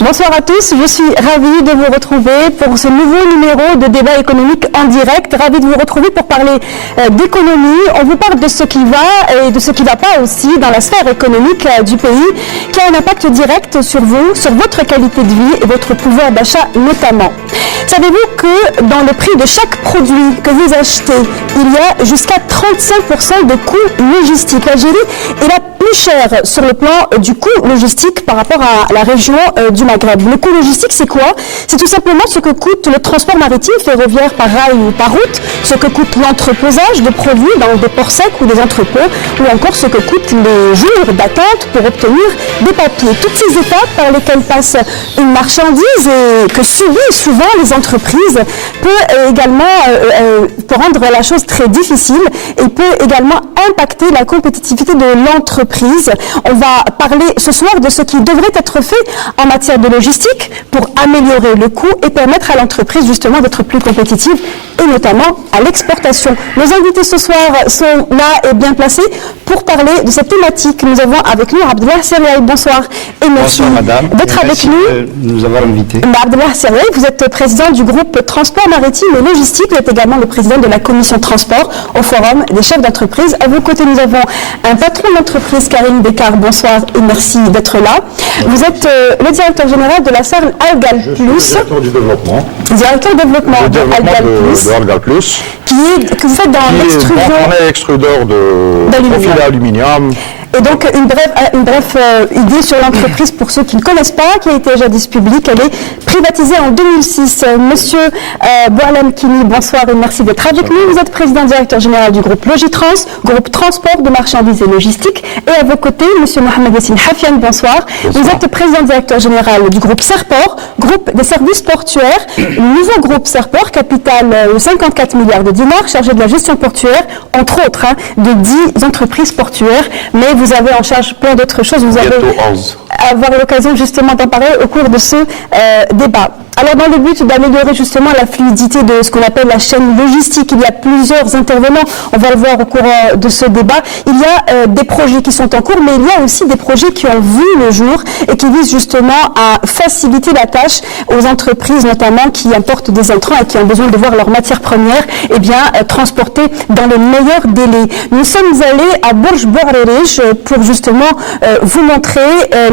Bonsoir à tous, je suis ravie de vous retrouver pour ce nouveau numéro de débat économique en direct. Ravie de vous retrouver pour parler d'économie. On vous parle de ce qui va et de ce qui ne va pas aussi dans la sphère économique du pays, qui a un impact direct sur vous, sur votre qualité de vie et votre pouvoir d'achat notamment. Savez-vous que dans le prix de chaque produit que vous achetez, il y a jusqu'à 35% de coûts logistiques. L'Algérie est la plus chère sur le plan du coût logistique par rapport à la région du Maghreb. Le coût logistique, c'est quoi? C'est tout simplement ce que coûte le transport maritime, ferroviaire par rail ou par route, ce que coûte l'entreposage de produits dans des ports secs ou des entrepôts, ou encore ce que coûtent les jours d'attente pour obtenir des papiers. Toutes ces étapes par lesquelles passe une marchandise et que subissent souvent les entreprises peut également pour rendre la chose très difficile et peut également impacter la compétitivité de l'entreprise. On va parler ce soir de ce qui devrait être fait en matière de logistique pour améliorer le coût et permettre à l'entreprise justement d'être plus compétitive et notamment à l'exportation. Nos invités ce soir sont là et bien placés pour parler de cette thématique. Nous avons avec nous Abdellah Seriaï. Bonsoir et merci d'être avec nous. Nous avoir invités. Abdellah Seriaï, vous êtes président du groupe Transport Maritime et Logistique. Vous êtes également le président de la commission transport au Forum des chefs d'entreprise. À vos côtés, nous avons un patron d'entreprise, Karim Bekar. Bonsoir et merci d'être là. Vous êtes le directeur général de la SARL Algal Plus. Directeur du développement. Directeur de développement de Algal Plus. De Algal Plus. Que vous faites dans l'extrusion. On est extrudeur de profil d'aluminium. Et donc, une brève idée sur l'entreprise pour ceux qui ne connaissent pas, qui a été jadis publique. Elle est privatisée en 2006. Monsieur Boualem Kini, bonsoir et merci d'être avec nous. Vous êtes président directeur général du groupe Logitrans, groupe transport de marchandises et logistique. Et à vos côtés, monsieur Mohamed Yassine Hafian, bonsoir. Vous êtes président directeur général du groupe Serport, groupe des services portuaires. Nouveau groupe Serport, capital 54 milliards de dinars, chargé de la gestion portuaire, entre autres, de 10 entreprises portuaires. Mais vous avez en charge plein d'autres choses. Vous allez avoir l'occasion justement d'en parler au cours de ce débat. Alors dans le but d'améliorer justement la fluidité de ce qu'on appelle la chaîne logistique, il y a plusieurs intervenants, on va le voir au cours de ce débat. Il y a des projets qui sont en cours, mais il y a aussi des projets qui ont vu le jour et qui visent justement à faciliter la tâche aux entreprises notamment qui importent des intrants et qui ont besoin de voir leurs matières premières transportées dans les meilleurs délais. Nous sommes allés à Bourj Bouarerich pour justement vous montrer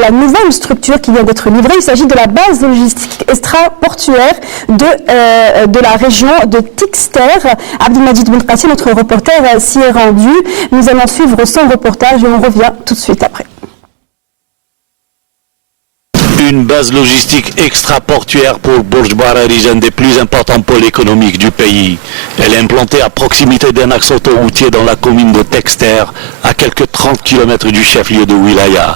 la nouvelle structure qui vient d'être livrée. Il s'agit de la base logistique extra-portuaire de la région de Tixter. Abdelmajid Boulkassi, notre reporter, s'y est rendu. Nous allons suivre son reportage et on revient tout de suite après. Une base logistique extra-portuaire pour Bourj Bouarerich, un des plus importants pôles économiques du pays. Elle est implantée à proximité d'un axe autoroutier dans la commune de Texter, à quelques 30 km du chef-lieu de Wilaya.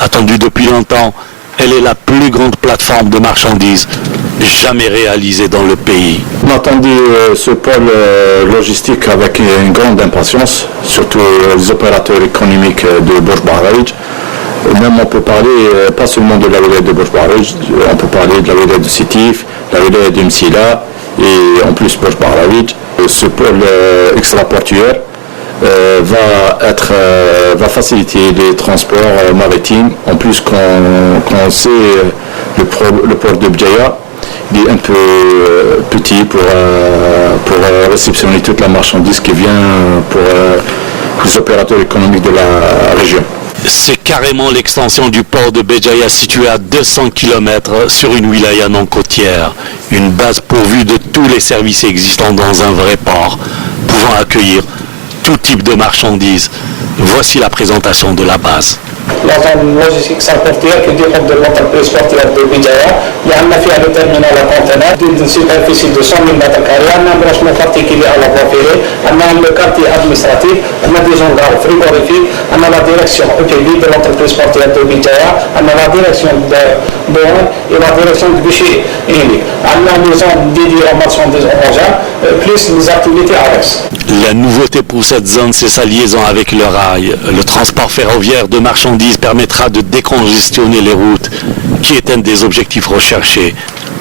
Attendue depuis longtemps, elle est la plus grande plateforme de marchandises jamais réalisée dans le pays. On attendait ce pôle logistique avec une grande impatience, surtout les opérateurs économiques de Bourj Bouarerich. Même on peut parler pas seulement de la wilaya de Bourj Bouarerich, on peut parler de la wilaya de Sétif, la wilaya de Msila et en plus Bourj Bouarerich. Ce pôle extraportuaire va faciliter les transports maritimes. En plus, qu'on sait le port de Bjaya, il est un peu petit pour réceptionner toute la marchandise qui vient pour les opérateurs économiques de la région. C'est carrément l'extension du port de Béjaïa situé à 200 km sur une wilaya non côtière. Une base pourvue de tous les services existants dans un vrai port, pouvant accueillir tout type de marchandises. Voici la présentation de la base. La zone logistique extra-portuaire qui dépend de l'entreprise portuaire de Béjaïa. Il y a le terminal à conteneurs d'une superficie de 100 000 m². On a un branchement particulier à la voie ferrée. On a le quartier administratif. On a des hangars frigorifiques. On a la direction EPB de l'entreprise portuaire de Béjaïa. On a la direction de douane et la direction du guichet unique. On a une zone dédiée aux marchandises engins, plus les activités annexes. La nouveauté pour cette zone, c'est sa liaison avec le rail. Le transport ferroviaire de marchandises permettra de décongestionner les routes, qui est un des objectifs recherchés.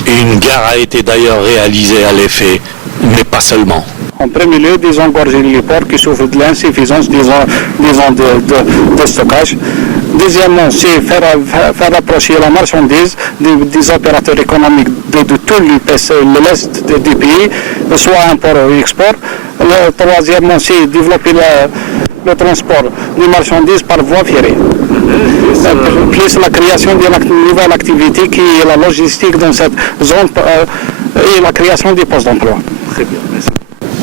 Une gare a été d'ailleurs réalisée à l'effet, mais pas seulement. En premier lieu, désengorger les ports qui souffrent de l'insuffisance des zones de stockage. Deuxièmement, c'est faire approcher la marchandise des opérateurs économiques de tout l'est du pays, soit import ou export. Troisièmement, c'est développer le transport des marchandises par voie ferrée. Plus la création d'une nouvelle activité qui est la logistique dans cette zone et la création des postes d'emploi. Très bien, merci.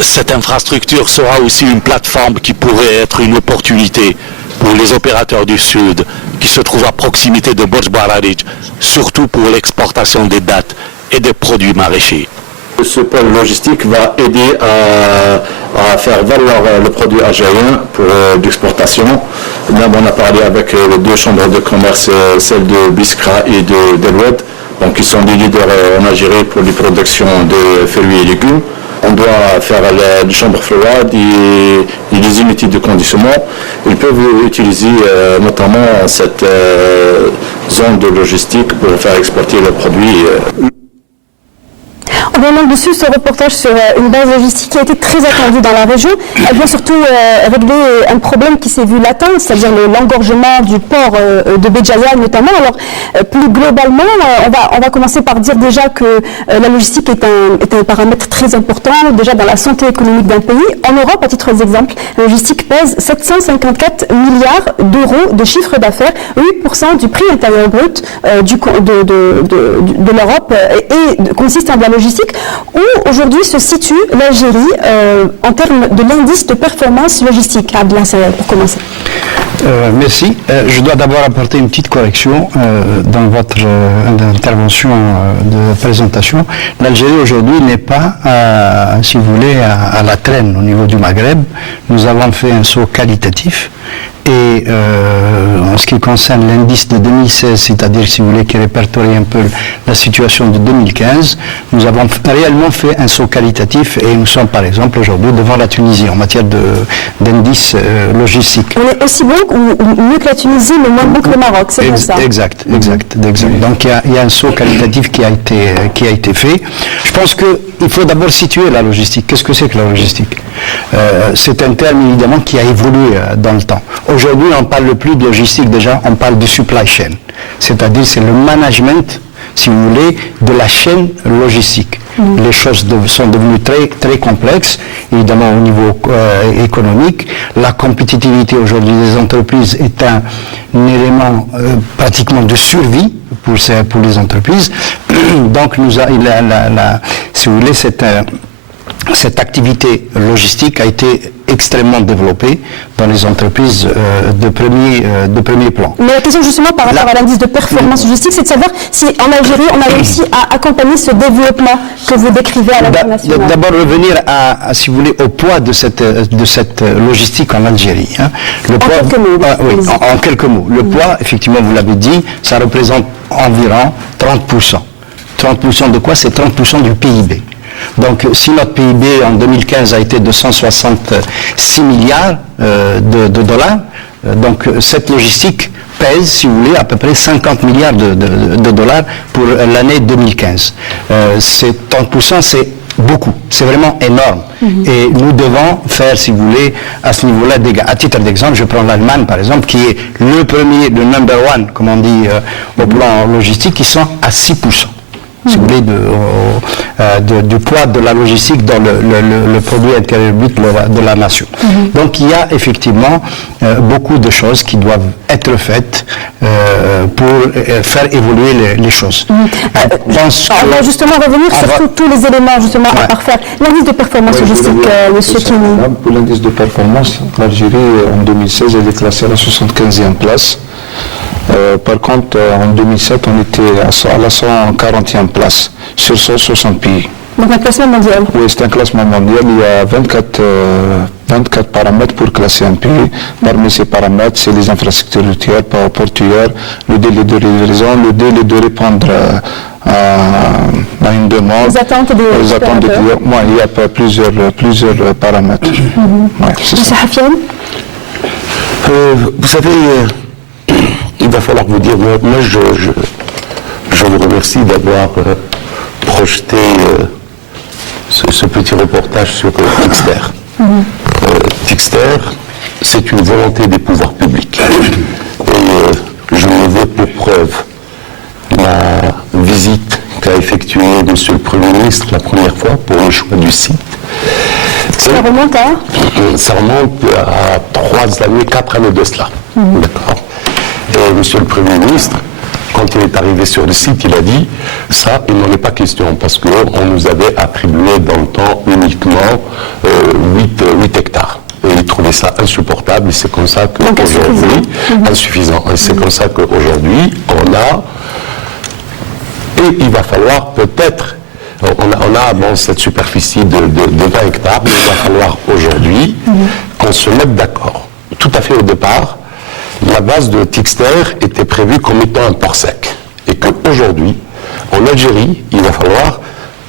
Cette infrastructure sera aussi une plateforme qui pourrait être une opportunité pour les opérateurs du Sud qui se trouvent à proximité de Borj Bararij, surtout pour l'exportation des dattes et des produits maraîchers. Ce pôle logistique va aider à faire valoir le produit algérien pour l'exportation. Même on a parlé avec les deux chambres de commerce, celle de Biskra et de Deloued, donc ils sont des leaders en Algérie pour les productions de fruits et légumes. On doit faire les chambres froides et les unités de conditionnement. Ils peuvent utiliser notamment cette zone de logistique pour faire exporter leurs produits. On reviendra dessus ce reportage sur une base logistique qui a été très attendue dans la région. Elle vient surtout régler un problème qui s'est vu latent, c'est-à-dire l'engorgement du port de Béjaïa notamment. Alors plus globalement, on va commencer par dire déjà que la logistique est un paramètre très important déjà dans la santé économique d'un pays. En Europe, à titre d'exemple, la logistique pèse 754 milliards d'euros de chiffre d'affaires, 8% du prix intérieur brut de l'Europe et consiste en de la logistique. Où aujourd'hui se situe l'Algérie en termes de l'indice de performance logistique? Abdel Sayed, pour commencer. Merci. Je dois d'abord apporter une petite correction dans votre intervention de présentation. L'Algérie aujourd'hui n'est pas, si vous voulez, à la traîne au niveau du Maghreb. Nous avons fait un saut qualitatif. Et en ce qui concerne l'indice de 2016, c'est-à-dire, si vous voulez, qui répertorie un peu la situation de 2015, nous avons réellement fait un saut qualitatif et nous sommes, par exemple, aujourd'hui devant la Tunisie en matière d'indice logistique. On est aussi bon ou mieux que la Tunisie, mais moins bon que le Maroc, c'est bien ça? Exact. Donc il y a un saut qualitatif qui a été fait. Je pense qu'il faut d'abord situer la logistique. Qu'est-ce que c'est que la logistique? C'est un terme, évidemment, qui a évolué dans le temps. Aujourd'hui, on ne parle plus de logistique déjà, on parle de supply chain. C'est-à-dire, c'est le management, si vous voulez, de la chaîne logistique. Les choses sont devenues très, très complexes, évidemment au niveau économique. La compétitivité aujourd'hui des entreprises est un élément pratiquement de survie pour les entreprises. Donc, si vous voulez, cette activité logistique a été extrêmement développée dans les entreprises de premier plan. Mais la question justement par rapport à l'indice de performance logistique, c'est de savoir si en Algérie on a réussi à accompagner ce développement que vous décrivez à l'international. D'abord revenir si vous voulez, au poids de cette logistique en Algérie. Hein. Quelques mots. Oui, en quelques mots. Le poids, effectivement, vous l'avez dit, ça représente environ 30%. 30% de quoi? C'est 30% du PIB. Donc, si notre PIB en 2015 a été de 166 milliards de dollars, donc cette logistique pèse, si vous voulez, à peu près 50 milliards de dollars pour l'année 2015. C'est 30%, c'est beaucoup, c'est vraiment énorme. Et nous devons faire, si vous voulez, à ce niveau-là, des gains. À titre d'exemple, je prends l'Allemagne, par exemple, qui est le number one, comme on dit, au plan logistique, qui sont à 6%. Si vous voulez, du poids de la logistique dans le produit intérieur brut de la nation. Donc il y a effectivement beaucoup de choses qui doivent être faites pour faire évoluer les choses. On va justement revenir sur tous les éléments justement à parfaire. L'indice de performance logistique, monsieur Kini. Pour l'indice de performance, l'Algérie en 2016 elle est classée à la 75e place. Par contre, en 2007, on était à la 140e place sur 160 pays. Donc un classement mondial? Oui, c'est un classement mondial. Il y a 24 paramètres pour classer un pays. Parmi ces paramètres, c'est les infrastructures routières, portuaires, le délai de livraison, le délai de répondre à une demande. Les attentes des clients. Moi, il y a plusieurs paramètres. Ouais, monsieur Hafian? Vous savez, il va falloir vous dire, moi je vous remercie d'avoir projeté ce petit reportage sur Tixter. Tixter, c'est une volonté des pouvoirs publics. Et Je me veux pour preuve la visite qu'a effectuée M. le Premier ministre la première fois pour le choix du site. Ça remonte à Ça remonte à 4 années de cela. D'accord. Et M. le Premier ministre, quand il est arrivé sur le site, il a dit ça, il n'en est pas question, parce qu'on nous avait attribué dans le temps uniquement 8 hectares. Et il trouvait ça insupportable, et c'est comme ça qu'aujourd'hui, insuffisant. Et c'est comme ça qu'aujourd'hui, on a, et il va falloir peut-être, on a bon, cette superficie de 20 hectares, mais il va falloir aujourd'hui qu'on se mette d'accord. Tout à fait au départ, la base de Tixter était prévue comme étant un port sec. Et qu'aujourd'hui, en Algérie, il va falloir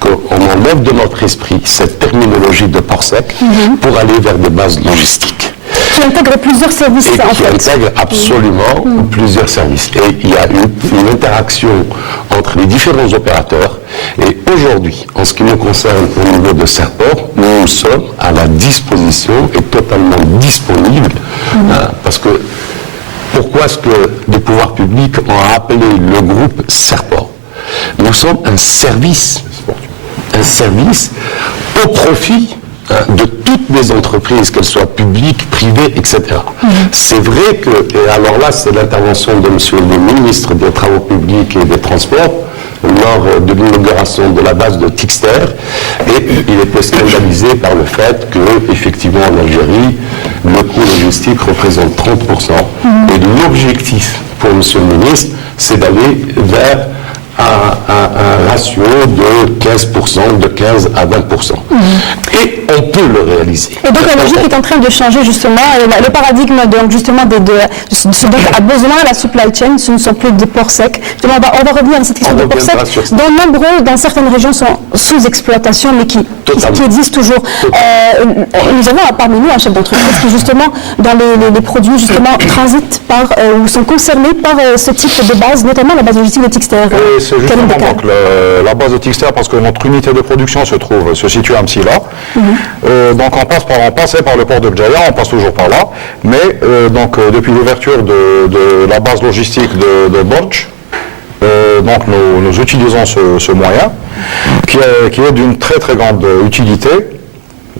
qu'on enlève de notre esprit cette terminologie de port sec pour aller vers des bases logistiques. Qui intègre plusieurs services, et qui intègre absolument plusieurs services. Et il y a une interaction entre les différents opérateurs. Et aujourd'hui, en ce qui nous concerne au niveau de Serport, nous sommes à la disposition et totalement disponibles. Parce que, pourquoi est-ce que les pouvoirs publics ont appelé le groupe Serport? Nous sommes un service au profit de toutes les entreprises, qu'elles soient publiques, privées, etc. C'est vrai que, et alors là, c'est l'intervention de M. le ministre des Travaux publics et des Transports lors de l'inauguration de la base de Tixter, et il était scandalisé par le fait que, effectivement, en Algérie, le coût logistique représente 30%, et l'objectif pour M. le ministre, c'est d'aller vers un ratio de 15%, de 15 à 20%. Et on peut le réaliser. Et donc la logique est en train de changer justement, et le paradigme donc, justement de ce dont a besoin la supply chain, ce ne sont plus des ports secs. Justement, on va revenir à cette question de ports secs, dont dans certaines régions sont sous exploitation, mais qui existent toujours. Nous avons parmi nous un chef d'entreprise qui justement, dans les produits justement, transitent par, ou sont concernés par ce type de base, notamment la base logistique de Tixter. C'est justement donc la base de Tixter, parce que notre unité de production se situe à Msila. Donc on passait par le port de Bjaya, on passe toujours par là. Mais donc depuis l'ouverture de la base logistique de Borj, donc nous utilisons ce moyen qui est d'une très très grande utilité.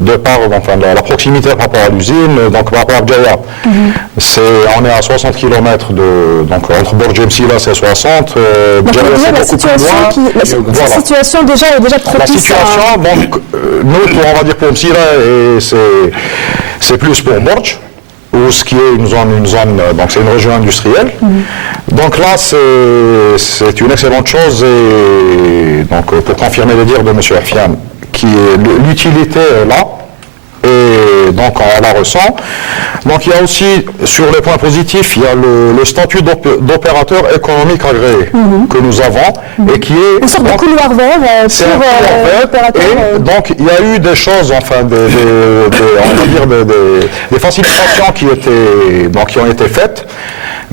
De par la proximité par rapport à l'usine, donc par rapport à Bjaya. On est à 60 km donc entre Borj et Msila, c'est 60. Bjaya, c'est beaucoup plus loin. La situation déjà est déjà propice. La situation, donc, nous, on va dire pour Msila, c'est plus pour Borj, ou ce qui est une zone, donc c'est une région industrielle. Donc là, c'est une excellente chose, et donc pour confirmer les dires de M. Erfian, l'utilité est là, et donc on la ressent. Donc il y a aussi, sur les points positifs, il y a le statut d'opérateur économique agréé que nous avons, et qui est une sorte de couloir vert pour l'opérateur. Et donc il y a eu des choses, on va dire des facilitations qui ont été faites.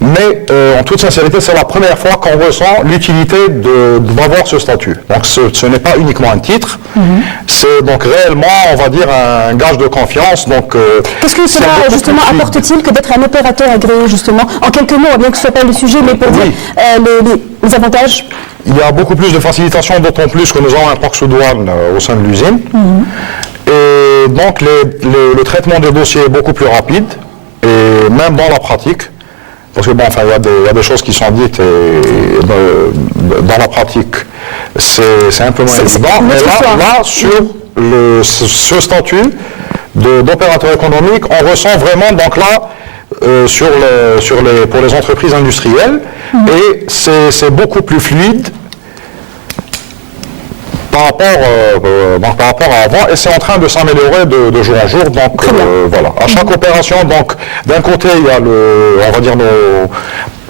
Mais en toute sincérité, c'est la première fois qu'on ressent l'utilité d'avoir ce statut. Donc ce n'est pas uniquement un titre, c'est donc réellement, on va dire, un gage de confiance. Qu'est-ce que cela justement apporte-t-il que d'être un opérateur agréé, justement? En quelques mots, bien que ce ne soit pas le sujet, mais pour dire les avantages. Il y a beaucoup plus de facilitation, d'autant plus que nous avons un parc sous douane au sein de l'usine. Et donc le traitement des dossiers est beaucoup plus rapide, et même dans la pratique. Parce que il y a des choses qui sont dites dans la pratique, c'est un peu moins évident. Mais là, sur ce statut d'opérateur économique, on ressent vraiment, donc là, pour les entreprises industrielles, et c'est beaucoup plus fluide par rapport à avant, et c'est en train de s'améliorer de jour en jour. Donc voilà, à chaque opération, donc d'un côté il y a on va dire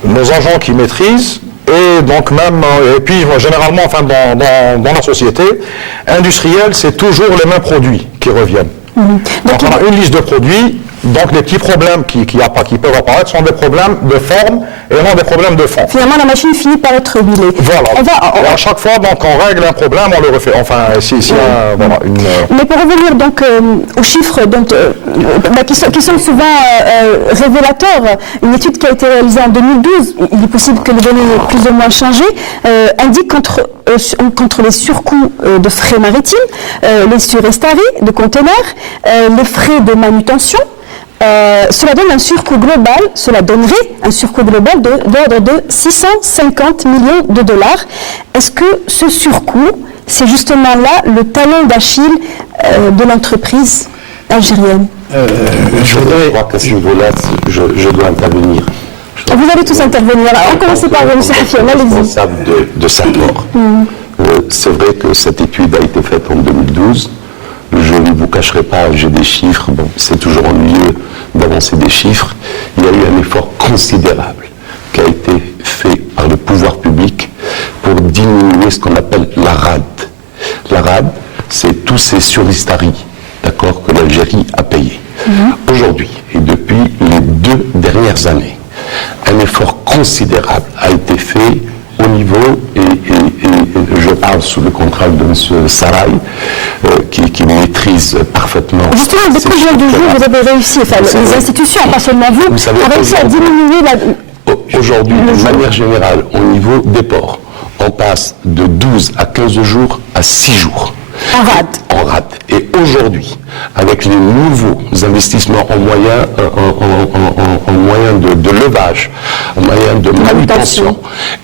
nos agents qui maîtrisent, et donc même, et puis généralement, dans la société industrielle, c'est toujours les mêmes produits qui reviennent. Donc on a une liste de produits, donc les petits problèmes qui peuvent apparaître sont des problèmes de forme et non des problèmes de fond. Finalement, la machine finit par être huilée. Voilà. Et à chaque fois, donc, on règle un problème, on le refait. Enfin, voilà, Mais pour revenir donc aux chiffres qui sont souvent révélateurs, une étude qui a été réalisée en 2012, il est possible que les données aient plus ou moins changé, indique contre les surcoûts de frais maritimes, les surestaries de conteneurs, les frais de manutention, cela donnerait un surcoût global de l'ordre de 650 millions de dollars. Est-ce que ce surcoût, c'est justement là le talon d'Achille de l'entreprise algérienne? Je crois qu'à ce niveau-là, je dois intervenir. Vous allez tous intervenir. Alors, on commence par vous, M. Hafian, allez-y. Responsable de SACOR. C'est vrai que cette étude a été faite en 2012. Je ne vous cacherai pas, j'ai des chiffres. Bon, c'est toujours ennuyeux d'avancer des chiffres. Il y a eu un effort considérable qui a été fait par le pouvoir public pour diminuer ce qu'on appelle la RAD. La RAD, c'est tous ces surestaries, d'accord, que l'Algérie a payés. Aujourd'hui, et depuis les 2 dernières années, un effort considérable a été fait au niveau, et je parle sous le contrôle de M. Saraï, qui maîtrise parfaitement. Justement, depuis combien de jours vous avez réussi, les institutions, pas seulement vous, ont réussi à diminuer la... Aujourd'hui, de manière générale, au niveau des ports, on passe de 12 à 15 jours à 6 jours. En rade. Et aujourd'hui, avec les nouveaux investissements en moyens de levage, en moyens de manutention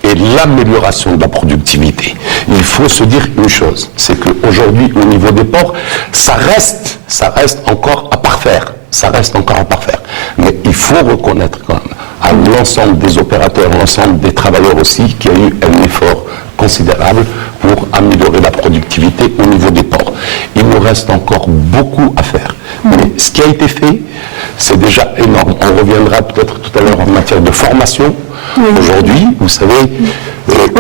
et l'amélioration de la productivité, il faut se dire une chose, c'est qu'aujourd'hui, au niveau des ports, ça reste encore à parfaire. Mais il faut reconnaître quand même à l'ensemble des opérateurs, l'ensemble des travailleurs aussi, qu'il y a eu un effort considérable pour améliorer la productivité au niveau des ports. Il nous reste encore beaucoup à faire. Mais ce qui a été fait, c'est déjà énorme. On reviendra peut-être tout à l'heure en matière de formation. Aujourd'hui, vous savez,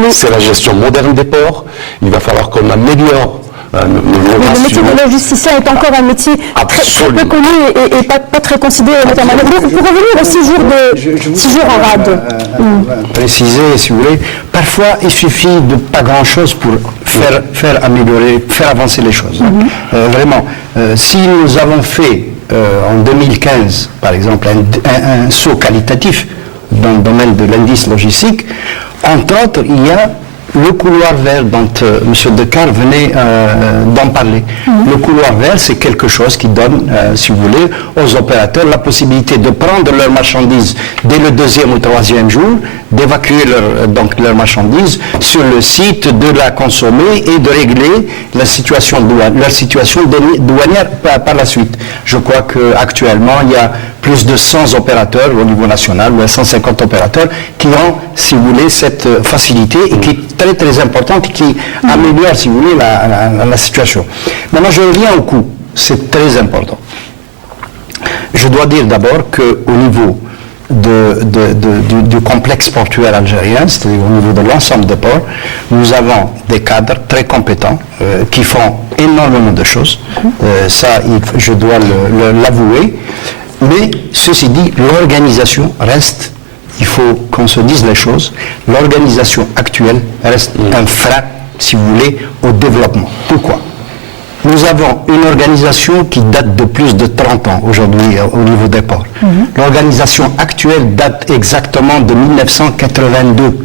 c'est la gestion moderne des ports. Il va falloir qu'on améliore le métier de logisticien est encore un métier très peu connu et pas très considéré. Notamment. Pour revenir aux 6 jours en rade. Préciser, si vous voulez, parfois il suffit de pas grand-chose pour faire améliorer, faire avancer les choses. Vraiment, si nous avons fait en 2015, par exemple, un saut qualitatif dans le domaine de l'indice logistique, entre autres, il y a le couloir vert dont M. Decart venait d'en parler. Le couloir vert, c'est quelque chose qui donne, si vous voulez, aux opérateurs la possibilité de prendre leurs marchandises dès le 2e ou 3e jour, d'évacuer leurs marchandises sur le site, de la consommer et de régler leur situation douanière par la suite. Je crois qu'actuellement, il y a plus de 100 opérateurs au niveau national, ou 150 opérateurs qui ont, si vous voulez, cette facilité et qui est très très importante et qui améliore, si vous voulez, la situation. Maintenant, je reviens au coût. C'est très important. Je dois dire d'abord qu'au niveau du complexe portuaire algérien, c'est-à-dire au niveau de l'ensemble des ports, nous avons des cadres très compétents qui font énormément de choses. Ça, je dois l'avouer. Mais ceci dit, l'organisation reste, il faut qu'on se dise les choses, l'organisation actuelle reste un frein, si vous voulez, au développement. Pourquoi ? Nous avons une organisation qui date de plus de 30 ans aujourd'hui au niveau des ports. L'organisation actuelle date exactement de 1982.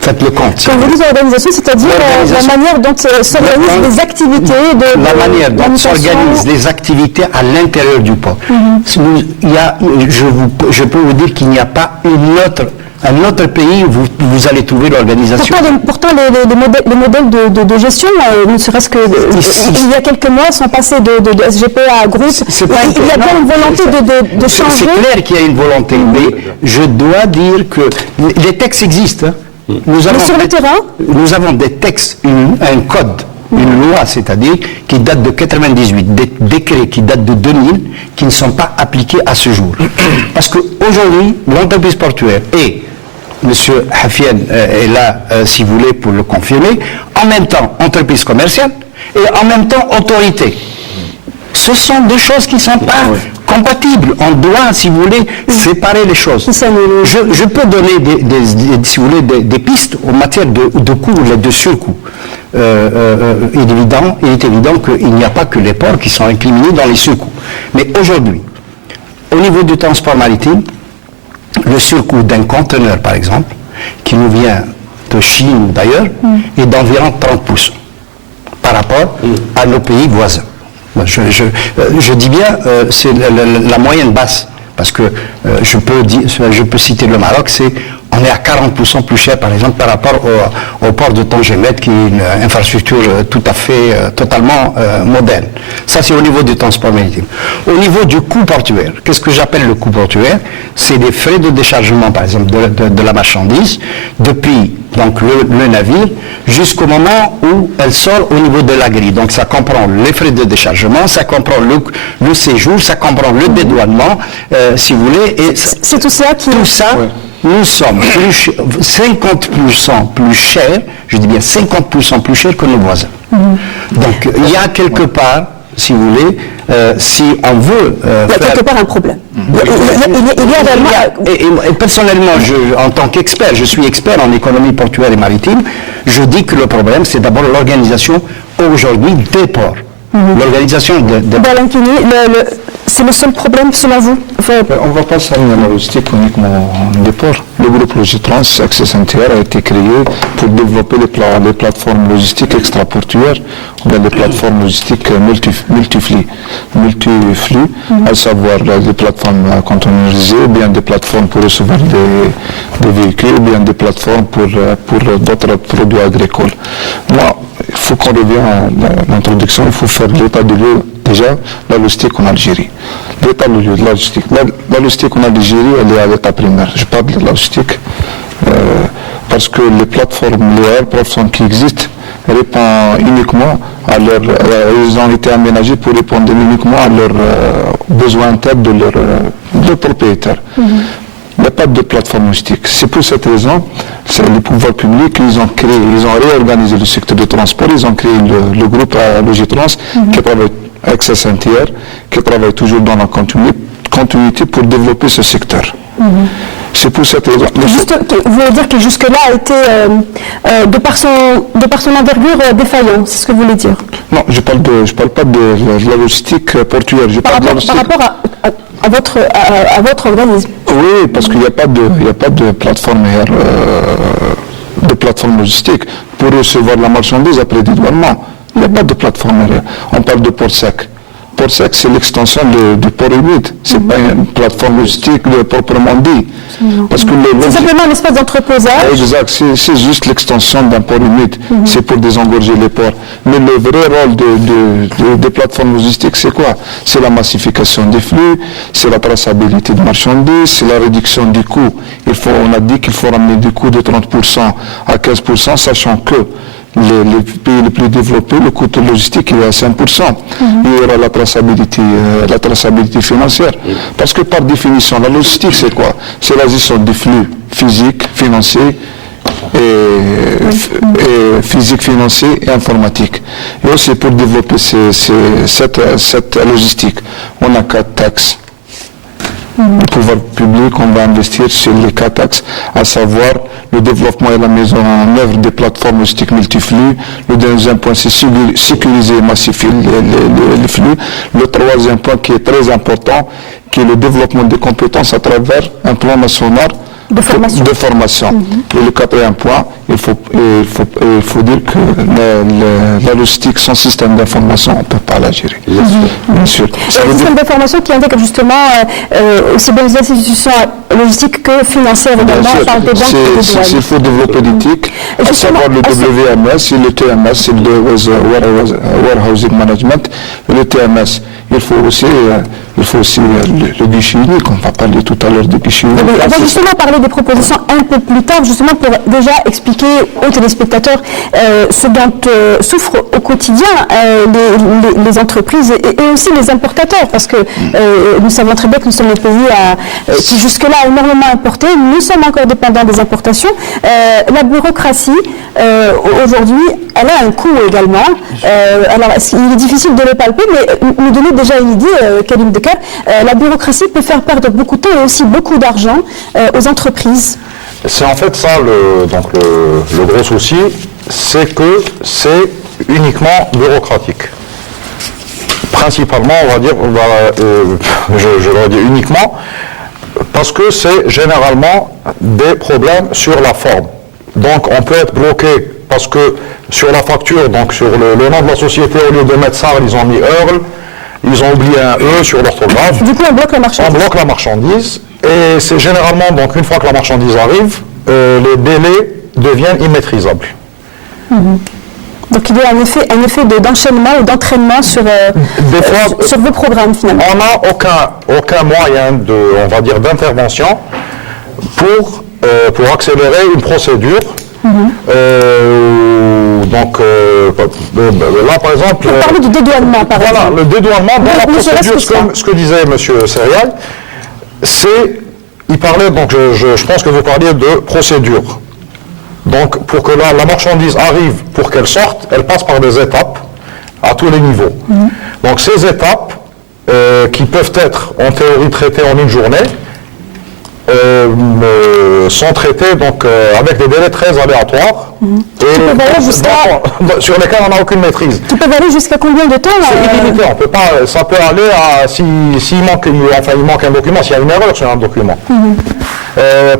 Faites le compte. Quand vous dites organisation, c'est-à-dire la manière dont s'organisent les activités de la manière dont s'organisent les activités à l'intérieur du port. Je peux vous dire qu'il n'y a pas un autre pays où vous allez trouver l'organisation. Pourtant les modèles de gestion, ne serait-ce que il y a quelques mois, sont passés de SGP à groupe. Il y a bien une volonté de changer. C'est clair qu'il y a une volonté, mais je dois dire que les textes existent. Sur le terrain, nous avons des textes, un code, une loi, c'est-à-dire qui date de 98, des décrets qui datent de 2000, qui ne sont pas appliqués à ce jour. Parce qu'aujourd'hui, l'entreprise portuaire et M. Hafian est là, si vous voulez, pour le confirmer, en même temps entreprise commerciale et en même temps autorité. Ce sont deux choses qui ne sont pas compatibles. On doit, si vous voulez, séparer les choses. Je peux donner si vous voulez, des pistes en matière de coûts ou de surcoûts. Il est évident qu'il n'y a pas que les ports qui sont incriminés dans les surcoûts. Mais aujourd'hui, au niveau du transport maritime, le surcoût d'un conteneur, par exemple, qui nous vient de Chine ou d'ailleurs, est d'environ 30% par rapport à nos pays voisins. Je dis bien, c'est la moyenne basse, parce que je peux citer le Maroc, on est à 40% plus cher, par exemple, par rapport au port de Tangemet, qui est une infrastructure totalement moderne. Ça, c'est au niveau du transport maritime. Au niveau du coût portuaire, qu'est-ce que j'appelle le coût portuaire? C'est des frais de déchargement, par exemple, de la marchandise, depuis donc le navire, jusqu'au moment où elle sort au niveau de la grille. Donc, ça comprend les frais de déchargement, ça comprend le séjour, ça comprend le dédouanement, si vous voulez. Et c'est tout ça qui... Tout ça... Ouais. Nous sommes 50% plus chers, je dis bien 50% plus chers que nos voisins. Donc il y a quelque part, si vous voulez, si on veut... il y a quelque part un problème. Il y a réellement... Et personnellement, en tant qu'expert, je suis expert en économie portuaire et maritime, je dis que le problème, c'est d'abord l'organisation aujourd'hui des ports. L'organisation des ports. C'est le seul problème selon vous? On ne va pas s'amener à la logistique uniquement des ports. Le groupe Logitrans, Access NTR, a été créé pour développer les plateformes logistiques extraportuaires, ou bien les plateformes logistiques multiflux, à savoir des plateformes containerisées, ou bien des plateformes pour recevoir des véhicules, ou bien des plateformes pour d'autres produits agricoles. Moi, il faut qu'on revienne à l'introduction, il faut faire l'état de lieu, déjà, la logistique en Algérie. L'état de lieu de la logistique. La logistique en Algérie, elle est à l'état primaire. Je parle de la logistique parce que les plateformes qui existent répondent uniquement à ils ont été aménagées pour répondre uniquement à leurs besoins internes de leurs propriétaires. Il n'y a pas de plateforme logistique. C'est pour cette raison, c'est les pouvoirs publics, ils ont réorganisé le secteur du transport, ils ont créé le groupe Logitrans, qui travaille Access NTR, qui travaille toujours dans la continuité pour développer ce secteur. C'est pour cette raison. Vous voulez dire que jusque-là a été, de par son envergure, défaillant, c'est ce que vous voulez dire? Non, je parle pas de la logistique portuaire. Par rapport à votre organisme? Oui, parce qu'il n'y a pas de plateforme logistique pour recevoir la marchandise après dédouanement. Il n'y a pas de plateforme aérienne. On parle de port sec. Port sec, c'est l'extension du port humide. Ce n'est pas une plateforme logistique proprement dit. C'est simplement un espace d'entreposage. Exact, c'est juste l'extension d'un port humide. C'est pour désengorger les ports. Mais le vrai rôle des plateformes logistiques, c'est quoi? C'est la massification des flux, c'est la traçabilité de marchandises, c'est la réduction du coût. On a dit qu'il faut ramener du coût de 30% à 15%, sachant que les pays les plus développés, le coût logistique est à 5%. Il y aura la traçabilité financière. Parce que par définition, la logistique, c'est quoi? C'est la gestion des flux physiques, financiers, et informatiques. Et aussi pour développer cette logistique, on a 4 taxes. Le pouvoir public, on va investir sur les 4 axes, à savoir le développement et la mise en œuvre des plateformes logistiques multiflux. Le deuxième point, c'est sécuriser et massifier les flux. Le troisième point, qui est très important, qui est le développement des compétences à travers un plan national de formation. Et le quatrième point, il faut dire que la logistique sans système d'information, on ne peut pas la gérer. Bien sûr. Le système d'information qui intègre justement aussi bien les institutions logistiques que financières également, par des banques et des douanes. Il faut développer l'éthique, à savoir le WMS et le TMS, c'est le Warehousing Management, et le TMS. Il faut aussi le guichet unique, on va parler tout à l'heure du guichet unique. On va justement parler des propositions un peu plus tard, justement pour déjà expliquer aux téléspectateurs ce dont souffrent au quotidien les entreprises et aussi les importateurs, parce que nous savons très bien que nous sommes le pays qui jusque-là a énormément importé, nous sommes encore dépendants des importations. La bureaucratie, aujourd'hui, elle a un coût également. Alors, il est difficile de le palper, mais nous donner déjà une idée, Karim de Boubacar, la bureaucratie peut faire perdre beaucoup de temps et aussi beaucoup d'argent aux entreprises. C'est en fait ça le gros souci, c'est que c'est uniquement bureaucratique. Principalement, on va dire, je le dis uniquement, parce que c'est généralement des problèmes sur la forme. Donc on peut être bloqué parce que sur la facture, donc sur le nom de la société, au lieu de mettre SAR, ils ont mis EURL, ils ont oublié un E sur l'orthographe. Du coup, on bloque la marchandise. On bloque la marchandise, et c'est généralement, donc une fois que la marchandise arrive, les délais deviennent immaîtrisables. Donc il y a un effet d'enchaînement ou d'entraînement sur vos programmes finalement. On n'a aucun moyen on va dire, d'intervention pour accélérer une procédure. Là par exemple... Vous parlez du dédouanement par exemple. Voilà, le dédouanement dans la procédure, ce que disait M. Serial, il parlait, donc je pense que vous parliez de procédure. Donc, pour que la marchandise arrive, pour qu'elle sorte, elle passe par des étapes à tous les niveaux. Donc, ces étapes, qui peuvent être en théorie traitées en une journée, sont traitées donc, avec des délais très aléatoires et sur lesquels on n'a aucune maîtrise. Qui peuvent aller jusqu'à combien de temps C'est illimité, on peut pas, ça peut aller à s'il manque un document, s'il y a une erreur sur un document.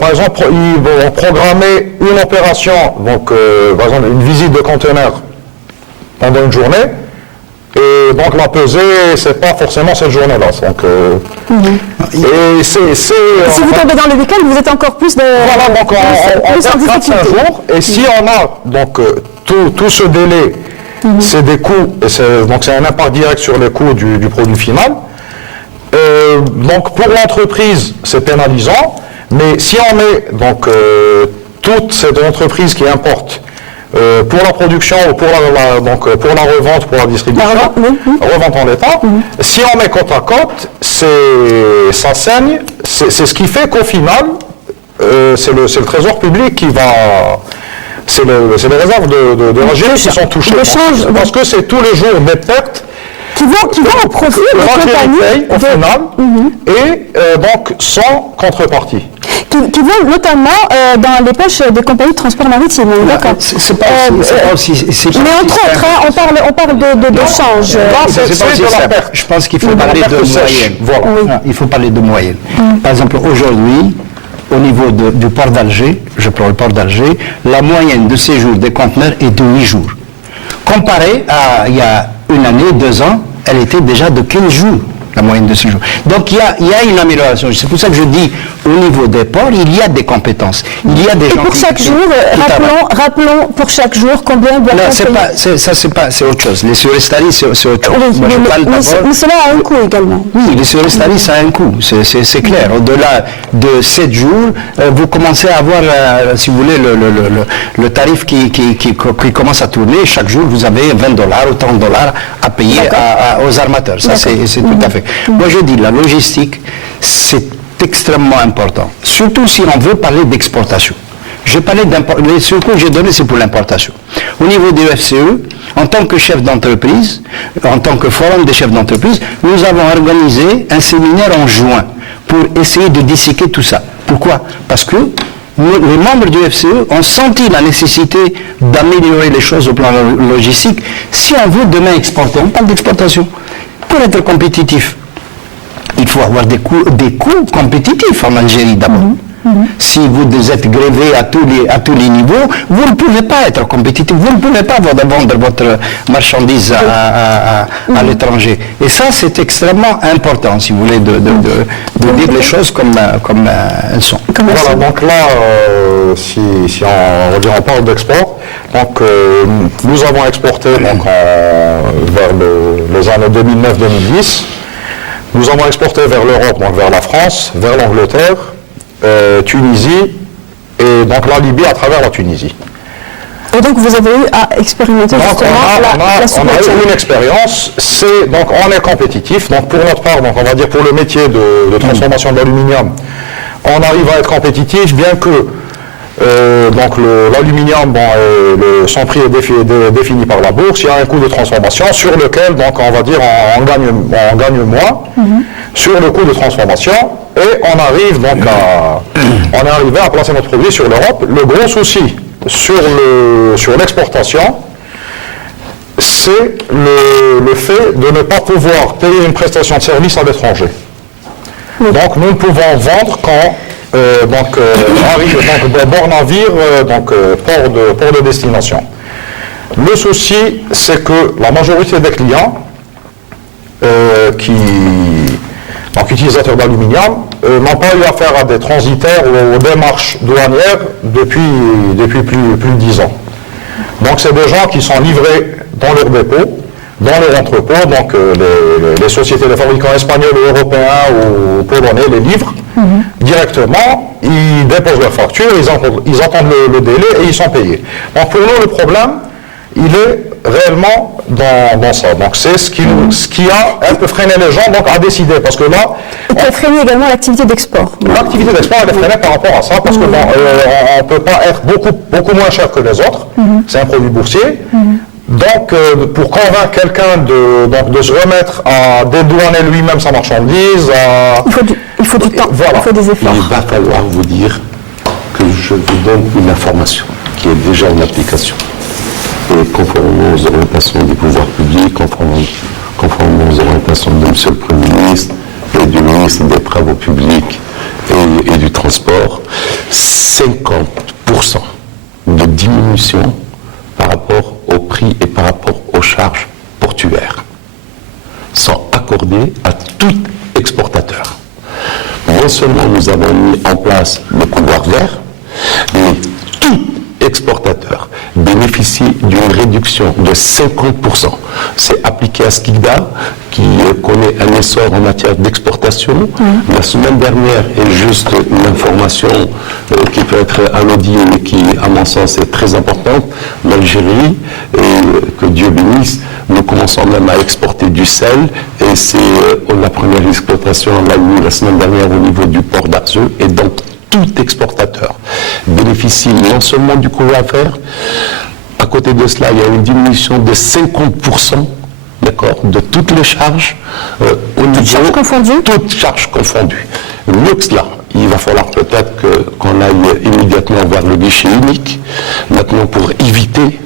Par exemple, ils vont programmer une opération, donc par exemple une visite de conteneur pendant une journée, et donc la pesée, c'est pas forcément cette journée-là. Et si vous tombez dans le week-end, vous êtes encore plus Voilà, donc on perd 4-5 jours, et si on a donc tout ce délai, c'est des coûts, et donc c'est un impact direct sur les coûts du produit final. Donc pour l'entreprise, c'est pénalisant, mais si on met donc toutes ces entreprises qui importent pour la production ou pour la revente, pour la distribution, revente en l'état, si on met côte à côte, ça saigne, c'est ce qui fait qu'au final, c'est le trésor public qui va... C'est les réserves de la GIE qui sont touchées. Parce que c'est tous les jours des pertes qui vont au profit des compagnies au final, et donc sans contrepartie. Qui vont notamment dans les poches des compagnies de transport maritime. D'accord. C'est pas aussi. Mais entre autres, on parle de change. C'est pas aussi simple. Je pense qu'il faut parler de moyenne. Voilà. Il faut parler de moyenne. Par exemple, aujourd'hui, au niveau du port d'Alger, je prends le port d'Alger, la moyenne de séjour des conteneurs est de 8 jours. Comparé à il y a une année, 2 ans, elle était déjà de 15 jours. La moyenne de séjour. Donc il y a une amélioration. C'est pour ça que je dis, au niveau des ports, il y a des compétences. Il y a des gens pour chaque jour, rappelons pour chaque jour combien doit c'est autre chose. Les surestaries, c'est autre chose. Mais cela a un coût également. Oui, les surestaries, ça a un coût. C'est clair. Au-delà de 7 jours, vous commencez à avoir, si vous voulez, le tarif qui commence à tourner. Chaque jour, vous avez $20 ou $30 à payer aux armateurs. Ça, c'est tout à fait. Moi, je dis, la logistique, c'est extrêmement important. Surtout si on veut parler d'exportation. Je parlais les secours que j'ai donnés, c'est pour l'importation. Au niveau des FCE, en tant que chef d'entreprise, en tant que forum des chefs d'entreprise, nous avons organisé un séminaire en juin pour essayer de disséquer tout ça. Pourquoi? Parce que les membres du FCE ont senti la nécessité d'améliorer les choses au plan logistique. Si on veut demain exporter, on parle d'exportation. Pour être compétitif, il faut avoir des coûts compétitifs en Algérie d'abord. Si vous êtes grévé à tous les niveaux, vous ne pouvez pas être compétitif, vous ne pouvez pas vendre votre marchandise à l'étranger. Et ça, c'est extrêmement important, si vous voulez, de dire les choses comme elles sont. Voilà, donc là, si on parle d'export, donc nous avons exporté donc, vers les années 2009-2010, nous avons exporté vers l'Europe, donc vers la France, vers l'Angleterre, Tunisie et donc la Libye à travers la Tunisie. Et donc vous avez eu à expérimenter justement on a eu une expérience, donc on est compétitif, donc pour notre part, donc on va dire pour le métier de transformation de l'aluminium, on arrive à être compétitif, bien que donc l'aluminium, son prix est défini par la bourse, il y a un coût de transformation sur lequel donc on va dire on gagne moins. sur le coût de transformation et on arrive donc on est arrivé à placer notre produit sur l'Europe. Le gros souci sur l'exportation, c'est le fait de ne pas pouvoir payer une prestation de service à l'étranger. Donc nous pouvons vendre quand arrive bord navire, port de destination. Le souci, c'est que la majorité des clients utilisateurs d'aluminium n'ont pas eu affaire à des transitaires ou aux démarches douanières depuis plus de 10 ans. Donc c'est des gens qui sont livrés dans leur dépôt, dans leur entrepôt, donc les sociétés de fabricants espagnols ou européens ou polonais les livrent directement, ils déposent leur facture, ils attendent le délai et ils sont payés. Donc pour nous le problème, il est réellement dans ça. Donc c'est ce qui a un peu freiné les gens donc à décider, parce que là... Et qui a freiné également l'activité d'export. L'activité d'export elle est freinée par rapport à ça, parce que on ne peut pas être beaucoup moins cher que les autres, c'est un produit boursier. Donc pour convaincre quelqu'un de se remettre à dédouaner lui-même sa marchandise... Il faut du temps, voilà. Il faut des efforts. Il va falloir vous dire que je vous donne une information qui est déjà en application. Et conformément aux orientations des pouvoirs publics, conformément aux orientations de M. le Premier ministre et du ministre des Travaux publics et du Transport, 50% de diminution par rapport au prix et par rapport aux charges portuaires sont accordées à tout exportateur. Non seulement nous avons mis en place le couloir vert, mais tout exportateur bénéficie d'une réduction de 50%. C'est appliqué à Skikda, qui connaît un essor en matière d'exportation. La semaine dernière, et juste une information qui peut être anodine, mais qui, à mon sens, est très importante, l'Algérie, que Dieu bénisse, nous commençons même à exporter du sel, et c'est la première exploitation, on l'a eu la semaine dernière au niveau du port d'Arzeu, et donc tout exportateur bénéficie non seulement du couloir vert, à côté de cela, il y a une diminution de 50%, d'accord, de toutes les charges toutes charges confondues. Toutes charges confondues. Mieux que cela, il va falloir peut-être qu'on aille immédiatement vers le guichet unique, maintenant pour éviter,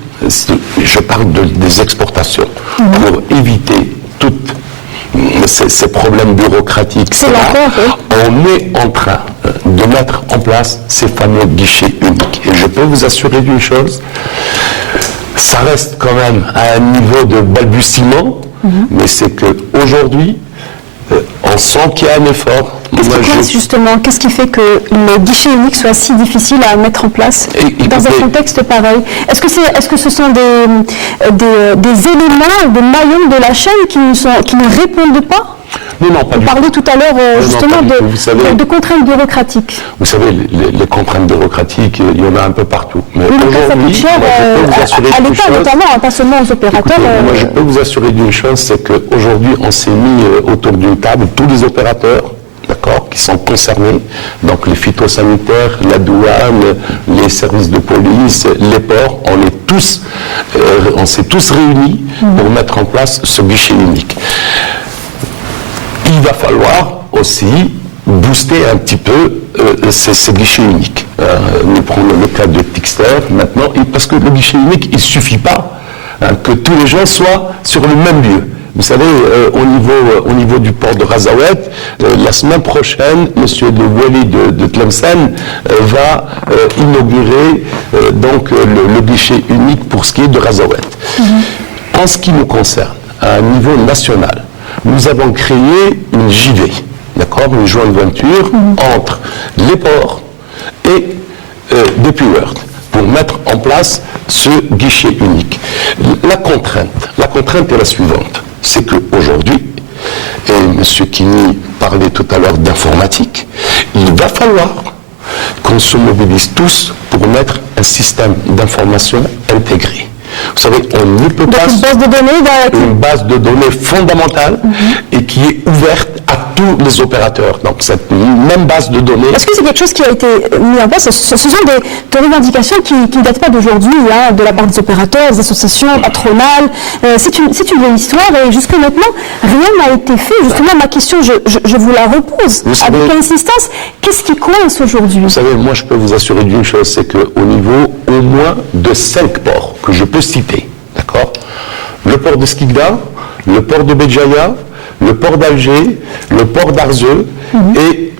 je parle des exportations, pour éviter toutes ces problèmes bureaucratiques. On est en train de mettre en place ces fameux guichets uniques. Et je peux vous assurer d'une chose, ça reste quand même à un niveau de balbutiement, mais c'est qu'aujourd'hui, on sent qu'il y a un effort. Justement, qu'est-ce qui fait que le guichet unique soit si difficile à mettre en place dans un contexte pareil? Est-ce que ce sont des éléments, des maillons de la chaîne qui ne répondent pas? Non, pas du tout. Vous parliez tout à l'heure justement de contraintes bureaucratique. Vous savez, les contraintes bureaucratiques, il y en a un peu partout. Mais ça coûte cher à l'État notamment, pas seulement aux opérateurs. Écoutez, moi, je peux vous assurer d'une chose, c'est qu'aujourd'hui, on s'est mis autour d'une table, tous les opérateurs, d'accord, qui sont concernés, donc les phytosanitaires, la douane, les services de police, les ports, on s'est tous réunis pour mettre en place ce guichet unique. Il va falloir aussi booster un petit peu ces guichets uniques. Nous prenons le cas de Tixter maintenant, parce que le guichet unique, il ne suffit pas que tous les gens soient sur le même lieu. Vous savez, au niveau du port de Razaouet, la semaine prochaine, M. Le Wali de Tlemcen va inaugurer donc le guichet unique pour ce qui est de Razaouet. En ce qui nous concerne, à un niveau national, nous avons créé une JV, d'accord, une joint venture entre les ports et Depuis World pour mettre en place ce guichet unique. La contrainte est la suivante, c'est qu'aujourd'hui, et M. Kini parlait tout à l'heure d'informatique, il va falloir qu'on se mobilise tous pour mettre un système d'information intégré. Vous savez, on ne peut pas... Une base de données une base de données fondamentale et qui est ouverte à tous les opérateurs. Donc cette même base de données. Est-ce que c'est quelque chose qui a été mis en place? Ce sont des revendications qui ne datent pas d'aujourd'hui, hein, de la part des opérateurs, des associations patronales. C'est une vieille histoire et jusque maintenant, rien n'a été fait. Justement, ma question, je vous la repose avec insistance. Qu'est-ce qui coince aujourd'hui? Vous savez, moi je peux vous assurer d'une chose, c'est qu'au niveau au moins de 5 ports que je peux citer, d'accord? Le port de Skikda, le port de Béjaïa, le port d'Alger, le port d'Arzeu et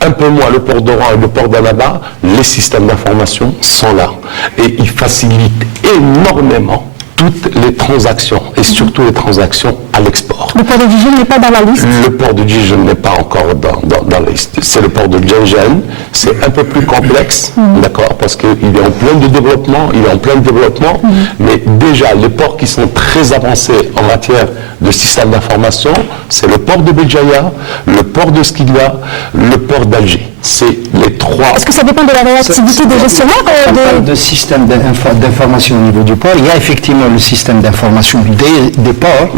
un peu moins le port d'Oran et le port d'Annaba, les systèmes d'information sont là. Et ils facilitent énormément toutes les transactions, et surtout les transactions à l'export. Le port de Dijon n'est pas dans la liste? Le port de Dijon n'est pas encore dans la liste. C'est le port de Djenjen. C'est un peu plus complexe, d'accord, parce qu'il est en plein de développement, mais déjà, les ports qui sont très avancés en matière de système d'information, c'est le port de Béjaïa, le port de Skikda, le port d'Alger. C'est les 3. Est-ce que ça dépend de la réactivité des gestionnaires? On parle de système d'information au niveau du port. Il y a effectivement le système d'information des ports,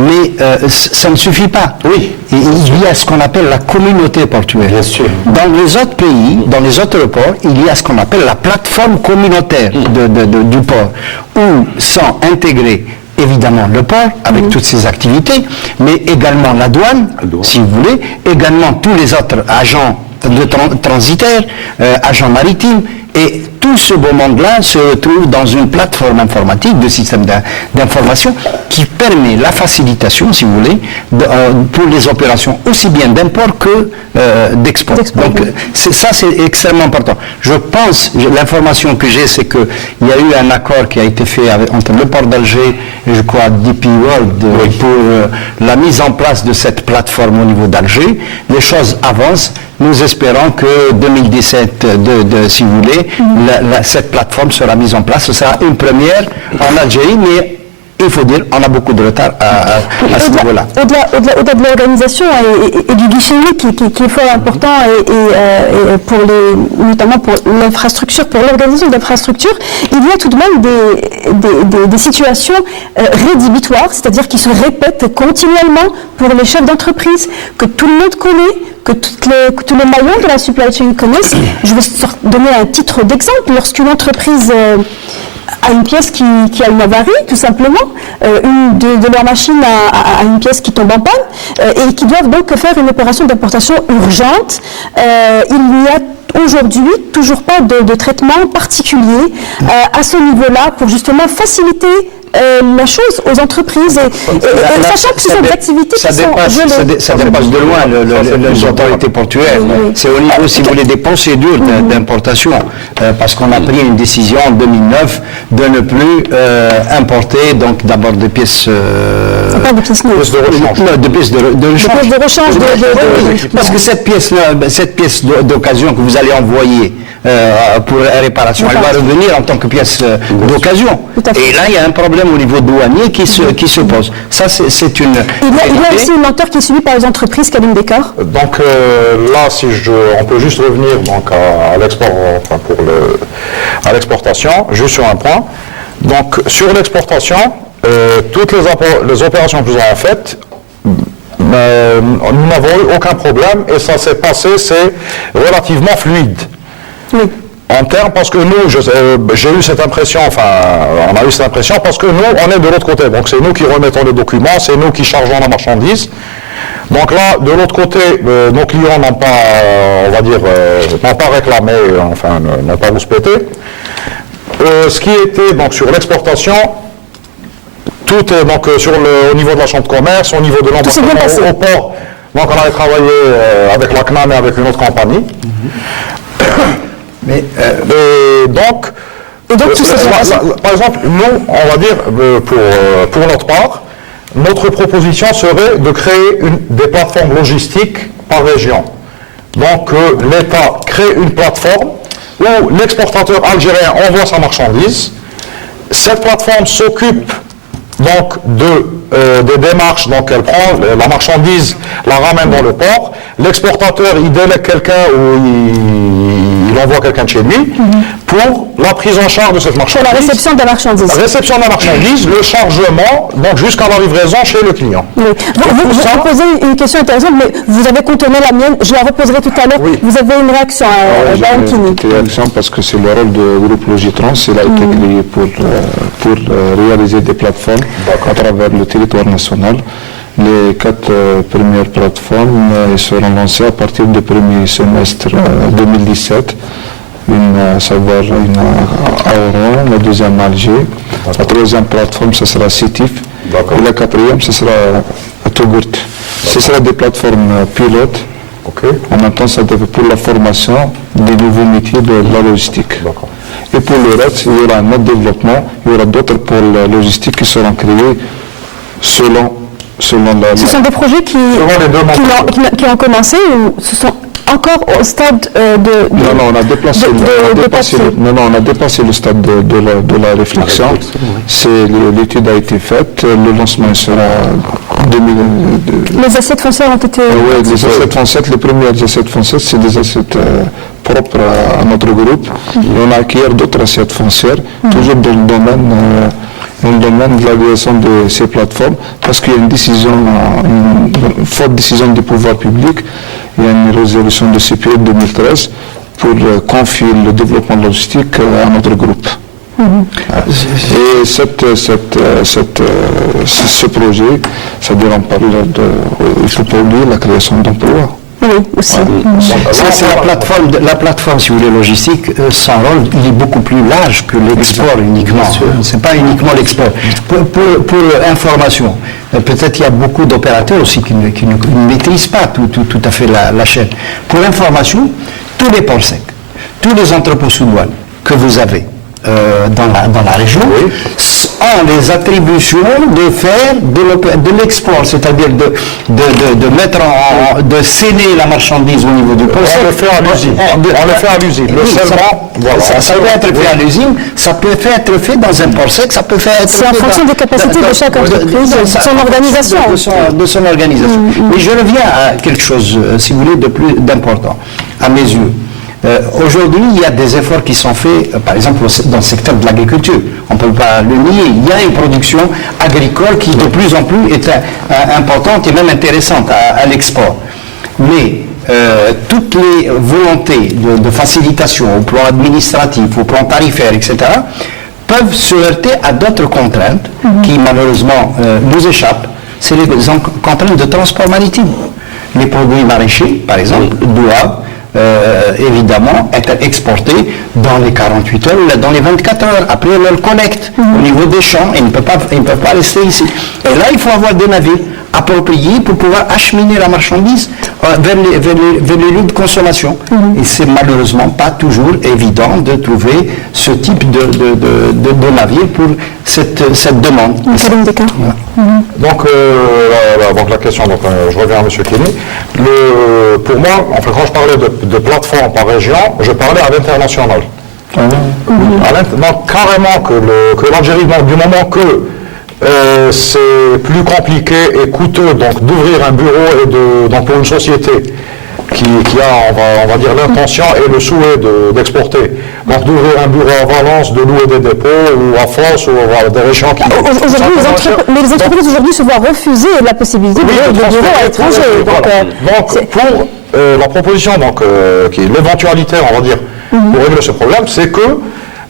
mais ça ne suffit pas. Oui. Il y a ce qu'on appelle la communauté portuaire. Bien sûr. Dans les autres pays, dans les autres ports, il y a ce qu'on appelle la plateforme communautaire du port, où sont intégrés évidemment le port, avec toutes ses activités, mais également la douane, si vous voulez, également tous les autres agents transitaires, agents maritimes, et tout ce beau monde-là se retrouve dans une plateforme informatique de système d'information qui permet la facilitation, si vous voulez, pour les opérations aussi bien d'import que d'export. Donc ça, c'est extrêmement important. Je pense, l'information que j'ai, c'est qu'il y a eu un accord qui a été fait entre le port d'Alger et je crois DP World pour la mise en place de cette plateforme au niveau d'Alger. Les choses avancent. Nous espérons que 2017, si vous voulez, cette plateforme sera mise en place. Ce sera une première en Algérie, mais il faut dire qu'on a beaucoup de retard à ce niveau-là. Au-delà de l'organisation et du guichet unique qui est fort important et pour notamment pour l'infrastructure, pour l'organisation de l'infrastructure, il y a tout de même des situations rédhibitoires, c'est-à-dire qui se répètent continuellement pour les chefs d'entreprise, que tout le monde connaît, que tous les maillons de la supply chain connaissent. Je vais donner un titre d'exemple. Lorsqu'une entreprise a une pièce qui a une avarie, tout simplement, une de leurs machines a une pièce qui tombe en panne et qui doivent donc faire une opération d'importation urgente, il n'y a aujourd'hui toujours pas de traitement particulier à ce niveau-là pour justement faciliter la chose aux entreprises et sachant que ce sont des activités qui sont gelées. Ça dépasse de loin les autorités portuaires. C'est au niveau, si vous voulez, des procédures d'importation, parce qu'on a pris une décision en 2009 de ne plus importer donc d'abord des pièces de rechange. Parce que cette pièce d'occasion que vous allez envoyer pour réparation, elle va revenir en tant que pièce d'occasion. Et là, il y a un problème au niveau douanier qui se pose. Ça, c'est une... Il y a aussi une lenteur qui est subie par les entreprises, Kalim Bekar. Donc là, on peut juste revenir donc à l'export, enfin à l'exportation, juste sur un point. Donc sur l'exportation, toutes les opérations que nous avons faites, nous n'avons eu aucun problème et ça s'est passé, c'est relativement fluide. Oui. En termes, parce que nous, j'ai eu cette impression, enfin, on a eu cette impression, parce que nous, on est de l'autre côté. Donc, c'est nous qui remettons les documents, c'est nous qui chargeons la marchandise. Donc là, de l'autre côté, nos clients n'ont pas, on va dire, n'ont pas réclamé, enfin, n'ont pas rouspété. Ce qui était, donc, sur l'exportation, tout est, donc, au niveau de la chambre de commerce, au niveau de l'embarquement au port. Donc, on avait travaillé avec la CNAM et avec une autre compagnie. Mais, donc tout ça, par exemple, nous, on va dire, pour notre part, notre proposition serait de créer des plateformes logistiques par région. Donc, l'État crée une plateforme où l'exportateur algérien envoie sa marchandise. Cette plateforme s'occupe donc des démarches, donc elle prend la marchandise, la ramène dans le port. L'exportateur, il délègue quelqu'un ou il il envoie quelqu'un de chez lui pour la prise en charge de cette marchandise. Pour la réception de la marchandise. La réception de la marchandise, le chargement, donc jusqu'à la livraison chez le client. Oui. Vous posez une question intéressante, mais vous avez contourné la mienne, je la reposerai tout à l'heure. Oui. Vous avez une réaction à Bahem Kini. Une réaction parce que c'est le rôle du groupe Logitrans, il a été créé pour réaliser des plateformes à travers le territoire national. Les 4 premières plateformes seront lancées à partir du premier semestre 2017. Une savoir une à Oran, la deuxième à Alger, la troisième plateforme ce sera Sétif, et la quatrième ce sera à Togourt. Ce sera des plateformes pilotes. En même temps, ça devait pour la formation des nouveaux métiers de la logistique. Et pour le reste, il y aura un autre développement, il y aura d'autres pôles logistiques qui seront créés selon la... Ce sont des projets qui ont commencé ou ce sont encore au stade de... Non, on a dépassé le stade de la réflexion. L'étude a été faite, le lancement sera... Les assiettes foncières ont été... Oui, les assiettes foncières, les premières assiettes foncières, c'est des assiettes propres à notre groupe. Et on a acquis d'autres assiettes foncières, toujours dans le domaine de la création de ces plateformes, parce qu'il y a une forte décision du pouvoir public, il y a une résolution de CPE 2013 pour confier le développement logistique à notre groupe. Et ce projet, c'est-à-dire on parle il ne faut pas oublier la création d'emplois. Oui, aussi. C'est la plateforme, si vous voulez, logistique, son rôle, il est beaucoup plus large que l'export uniquement. C'est pas uniquement l'export. Pour information, peut-être qu'il y a beaucoup d'opérateurs aussi qui ne maîtrisent pas tout à fait la chaîne. Pour information, tous les ports secs, tous les entrepôts sous douane que vous avez dans la région ont les attributions de faire de l'export, c'est-à-dire de mettre de sceller la marchandise au niveau du port. On le fait à l'usine. Ça peut être fait à l'usine, ça peut être fait dans un port sec, ça peut être fait... C'est en fonction des capacités de chaque entreprise, de son organisation. De son organisation. Mais je reviens à quelque chose, si vous voulez, d'important, à mes yeux. Aujourd'hui, il y a des efforts qui sont faits, par exemple, dans le secteur de l'agriculture. On ne peut pas le nier. Il y a une production agricole qui, de plus en plus, est importante et même intéressante à l'export. Mais toutes les volontés de facilitation au plan administratif, au plan tarifaire, etc., peuvent se heurter à d'autres contraintes qui, malheureusement, nous échappent. C'est les contraintes de transport maritime. Les produits maraîchers, par exemple, doivent évidemment être exportés dans les 48 heures ou dans les 24 heures après leur collecte au niveau des champs. Ils ne peuvent pas rester ici. Et là, il faut avoir des navires appropriés pour pouvoir acheminer la marchandise vers les lieux de consommation. Et c'est malheureusement pas toujours évident de trouver ce type de navire pour cette demande. Donc, la question, je reviens à M. Kini. Pour moi, enfin, quand je parlais de plateforme par région, je parlais à l'international. Donc, carrément que l'Algérie, du moment que c'est plus compliqué et coûteux d'ouvrir un bureau donc pour une société qui a, on va dire, l'intention et le souhait d'exporter. Donc d'ouvrir un bureau à Valence, de louer des dépôts, ou à France, ou à des régions qui... Mais les entreprises aujourd'hui se voient refuser la possibilité de louer des bureaux à l'étranger. Donc pour la proposition, qui est l'éventualité, on va dire, pour régler ce problème, c'est que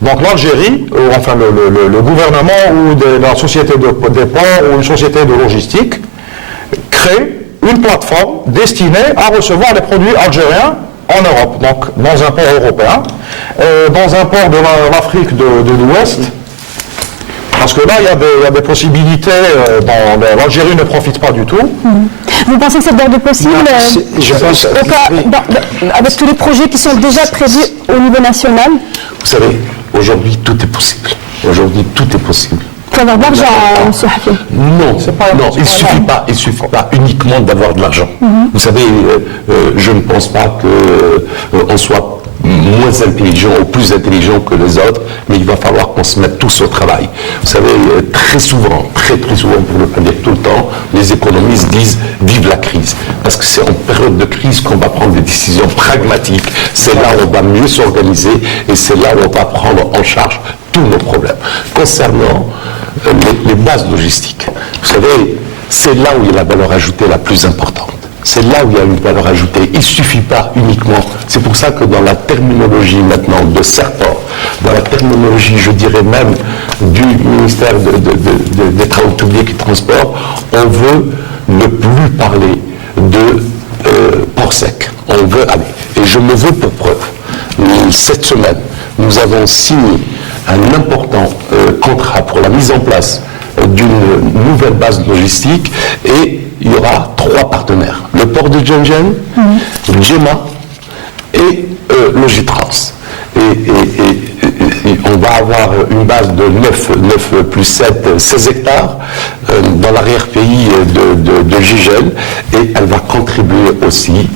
donc l'Algérie, enfin le gouvernement ou la société de dépôt ou une société de logistique crée une plateforme destinée à recevoir les produits algériens en Europe, donc dans un port européen, dans un port de l'Afrique de l'Ouest, parce que là il y a des possibilités dont l'Algérie ne profite pas du tout. Vous pensez que c'est d'ordre possible je pense, avec tous les projets qui sont déjà prévus au niveau national? Vous savez, aujourd'hui tout est possible. Aujourd'hui tout est possible. Il faut avoir de l'argent, M. Hafi. Non, il ne suffit pas uniquement d'avoir de l'argent. Vous savez, je ne pense pas qu'on soit moins intelligents ou plus intelligents que les autres, mais il va falloir qu'on se mette tous au travail. Vous savez, très souvent, très souvent, pour ne pas dire tout le temps, les économistes disent « vive la crise ». Parce que c'est en période de crise qu'on va prendre des décisions pragmatiques. C'est là où on va mieux s'organiser et c'est là où on va prendre en charge tous nos problèmes. Concernant les bases logistiques, vous savez, c'est là où il y a la valeur ajoutée la plus importante. C'est là où il y a une valeur ajoutée. Il ne suffit pas uniquement. C'est pour ça que dans la terminologie maintenant de Serpent, dans la terminologie, je dirais même, du ministère des Travaux publics et Transports, on veut ne plus parler de port sec. On veut aller. Et je me veux pour preuve. Cette semaine, nous avons signé un important contrat pour la mise en place d'une nouvelle base logistique et il y aura 3 partenaires. Le port de Djenjen, GEMA et Logitrans. Et on va avoir une base de 9 plus 7, 16 hectares dans l'arrière-pays de Gigel et elle va contribuer aussi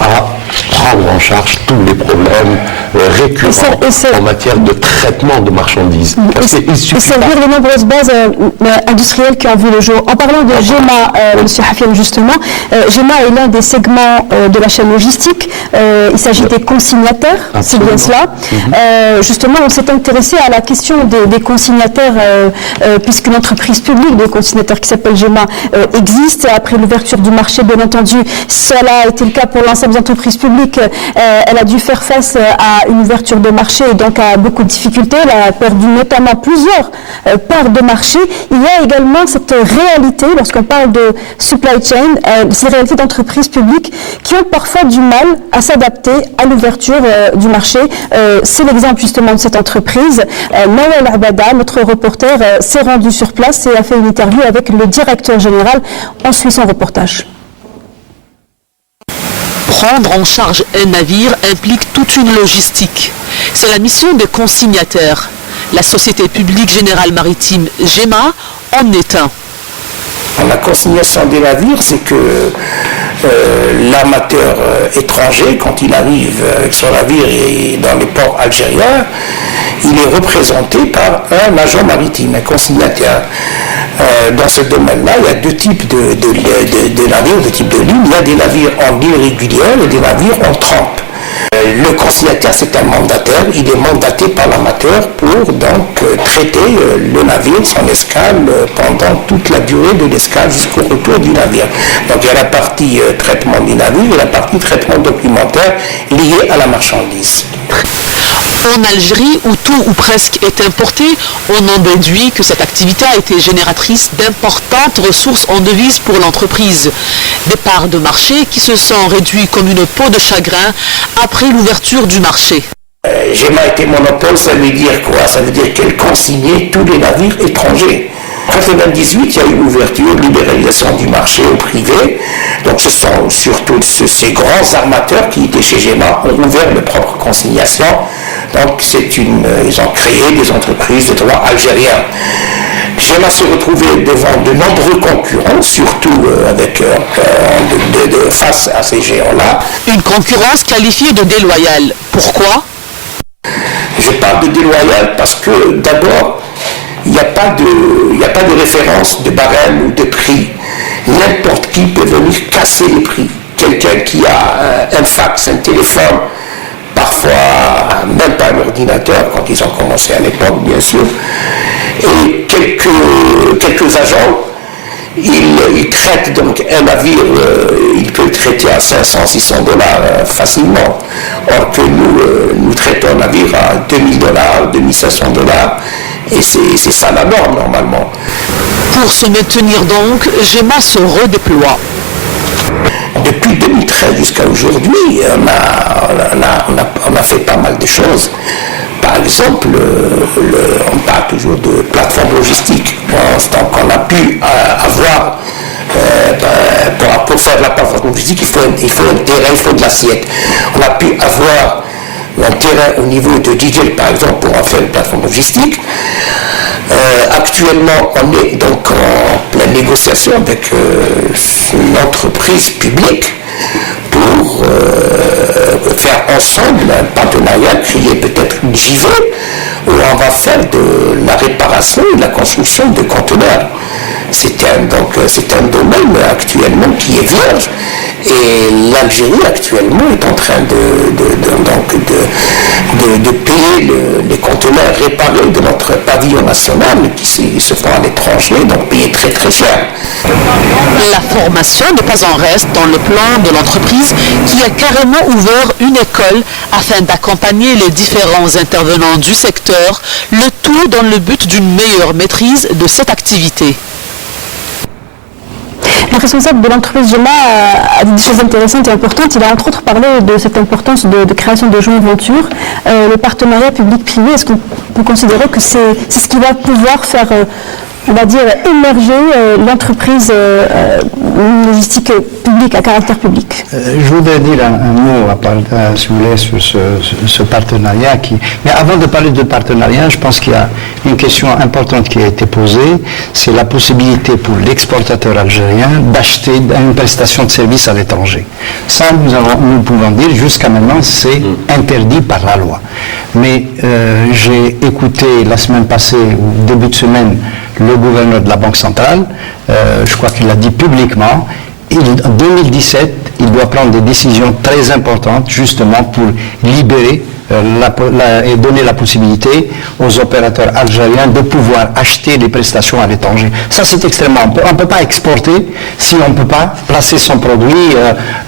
à prendre en charge tous les problèmes récurrents en matière de traitement de marchandises. Et servir les nombreuses bases industrielles qui ont vu le jour. En parlant de GEMA, M. Hafian, justement, GEMA est l'un des segments de la chaîne logistique. Il s'agit des consignataires, c'est bien cela. Justement, on s'est intéressé à la question des consignataires, puisqu'une entreprise publique de consignataires qui s'appelle GEMA existe. Après l'ouverture du marché, bien entendu, cela a été le cas pour l'ensemble des entreprises publiques. Elle a dû faire face à une ouverture de marché et donc à beaucoup de difficultés. Elle a perdu notamment plusieurs parts de marché. Il y a également cette réalité, lorsqu'on parle de supply chain, ces réalités d'entreprises publiques qui ont parfois du mal à s'adapter à l'ouverture du marché. C'est l'exemple justement de cette entreprise. Nawal Abada, notre reporter, s'est rendu sur place et a fait une interview avec le directeur général. On suit son reportage. Prendre en charge un navire implique toute une logistique. C'est la mission des consignataires. La Société publique générale maritime GEMA en est un. La consignation des navires, c'est que l'armateur étranger, quand il arrive avec son navire dans les ports algériens, il est représenté par un agent maritime, un consignataire. Dans ce domaine-là, il y a 2 types de navires, 2 types de lignes. Il y a des navires en ligne régulière et des navires en trempe. Le consignataire, c'est un mandataire. Il est mandaté par l'armateur pour donc traiter le navire, son escale, pendant toute la durée de l'escale jusqu'au retour du navire. Donc il y a la partie traitement du navire et la partie traitement documentaire liée à la marchandise. En Algérie, où tout ou presque est importé, on en déduit que cette activité a été génératrice d'importantes ressources en devises pour l'entreprise. Des parts de marché qui se sont réduites comme une peau de chagrin après l'ouverture du marché. GEMA était monopole, ça veut dire quoi? Ça veut dire qu'elle consignait tous les navires étrangers. En 1998, il y a eu l'ouverture, libéralisation du marché au privé. Donc ce sont surtout ces grands armateurs qui étaient chez GEMA ont ouvert leur propre consignation. Donc ils ont créé des entreprises de droit algérien. GEMA se retrouvait devant de nombreux concurrents, surtout face à ces géants-là. Une concurrence qualifiée de déloyale. Pourquoi? Je parle de déloyale parce que d'abord, il n'y a pas de référence de barème ou de prix. N'importe qui peut venir casser les prix. Quelqu'un qui a un fax, un téléphone, parfois même pas un ordinateur quand ils ont commencé à l'époque, bien sûr, et quelques agents, ils traitent donc un navire, il peut le traiter à 500, 600 dollars facilement, or que nous traitons un navire à 2000 dollars, 2500 dollars, et c'est ça la norme normalement. Pour se maintenir donc, GEMA se redéploie. Depuis 2013 jusqu'à aujourd'hui, on a fait pas mal de choses. Par exemple, on parle toujours de plateforme logistique. Donc on a pu avoir, pour faire la plateforme logistique, il faut un terrain, il faut de l'assiette. On a pu avoir un terrain au niveau de Gigel, par exemple, pour en faire une plateforme logistique. Actuellement, on est donc en pleine négociation avec une entreprise publique pour faire ensemble un partenariat partenariat créer peut-être une JV où on va faire de la réparation et de la construction de conteneurs. C'est un domaine actuellement qui est vierge et l'Algérie actuellement est en train de payer les conteneurs réparés de notre pavillon national qui se font à l'étranger, donc payer très très cher. La formation n'est pas en reste dans le plan de l'entreprise qui a carrément ouvert une école afin d'accompagner les différents intervenants du secteur, le tout dans le but d'une meilleure maîtrise de cette activité. Le responsable de l'entreprise GEMA a dit des choses intéressantes et importantes. Il a entre autres parlé de cette importance de création de joint venture. Le partenariat public-privé, est-ce qu'on peut considérer que c'est ce qui va pouvoir faire, on va dire, émerger l'entreprise logistique publique à caractère public? Je voudrais dire un mot, si vous voulez, sur ce partenariat. Mais avant de parler de partenariat, je pense qu'il y a une question importante qui a été posée, c'est la possibilité pour l'exportateur algérien d'acheter une prestation de service à l'étranger. Ça, nous pouvons dire, jusqu'à maintenant, c'est interdit par la loi. Mais j'ai écouté la semaine passée, ou début de semaine, le gouverneur de la Banque centrale, je crois qu'il l'a dit publiquement, en 2017, il doit prendre des décisions très importantes justement pour libérer et donner la possibilité aux opérateurs algériens de pouvoir acheter des prestations à l'étranger. Ça, c'est extrêmement... On ne peut pas exporter si on ne peut pas placer son produit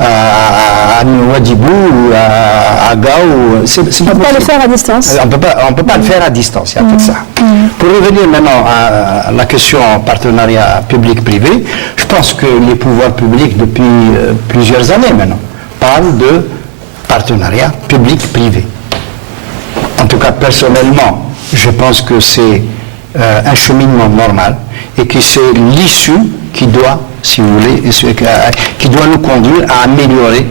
à Nouadhibou ou à Gao. On ne peut pas le faire à distance. On ne peut pas le faire à distance, il y a que ça. Pour revenir maintenant à la question partenariat public-privé, je pense que les pouvoirs publics, depuis plusieurs années maintenant, parlent de partenariat public-privé. En tout cas, personnellement, je pense que c'est un cheminement normal et que c'est l'issue qui doit, si vous voulez, qui doit nous conduire à améliorer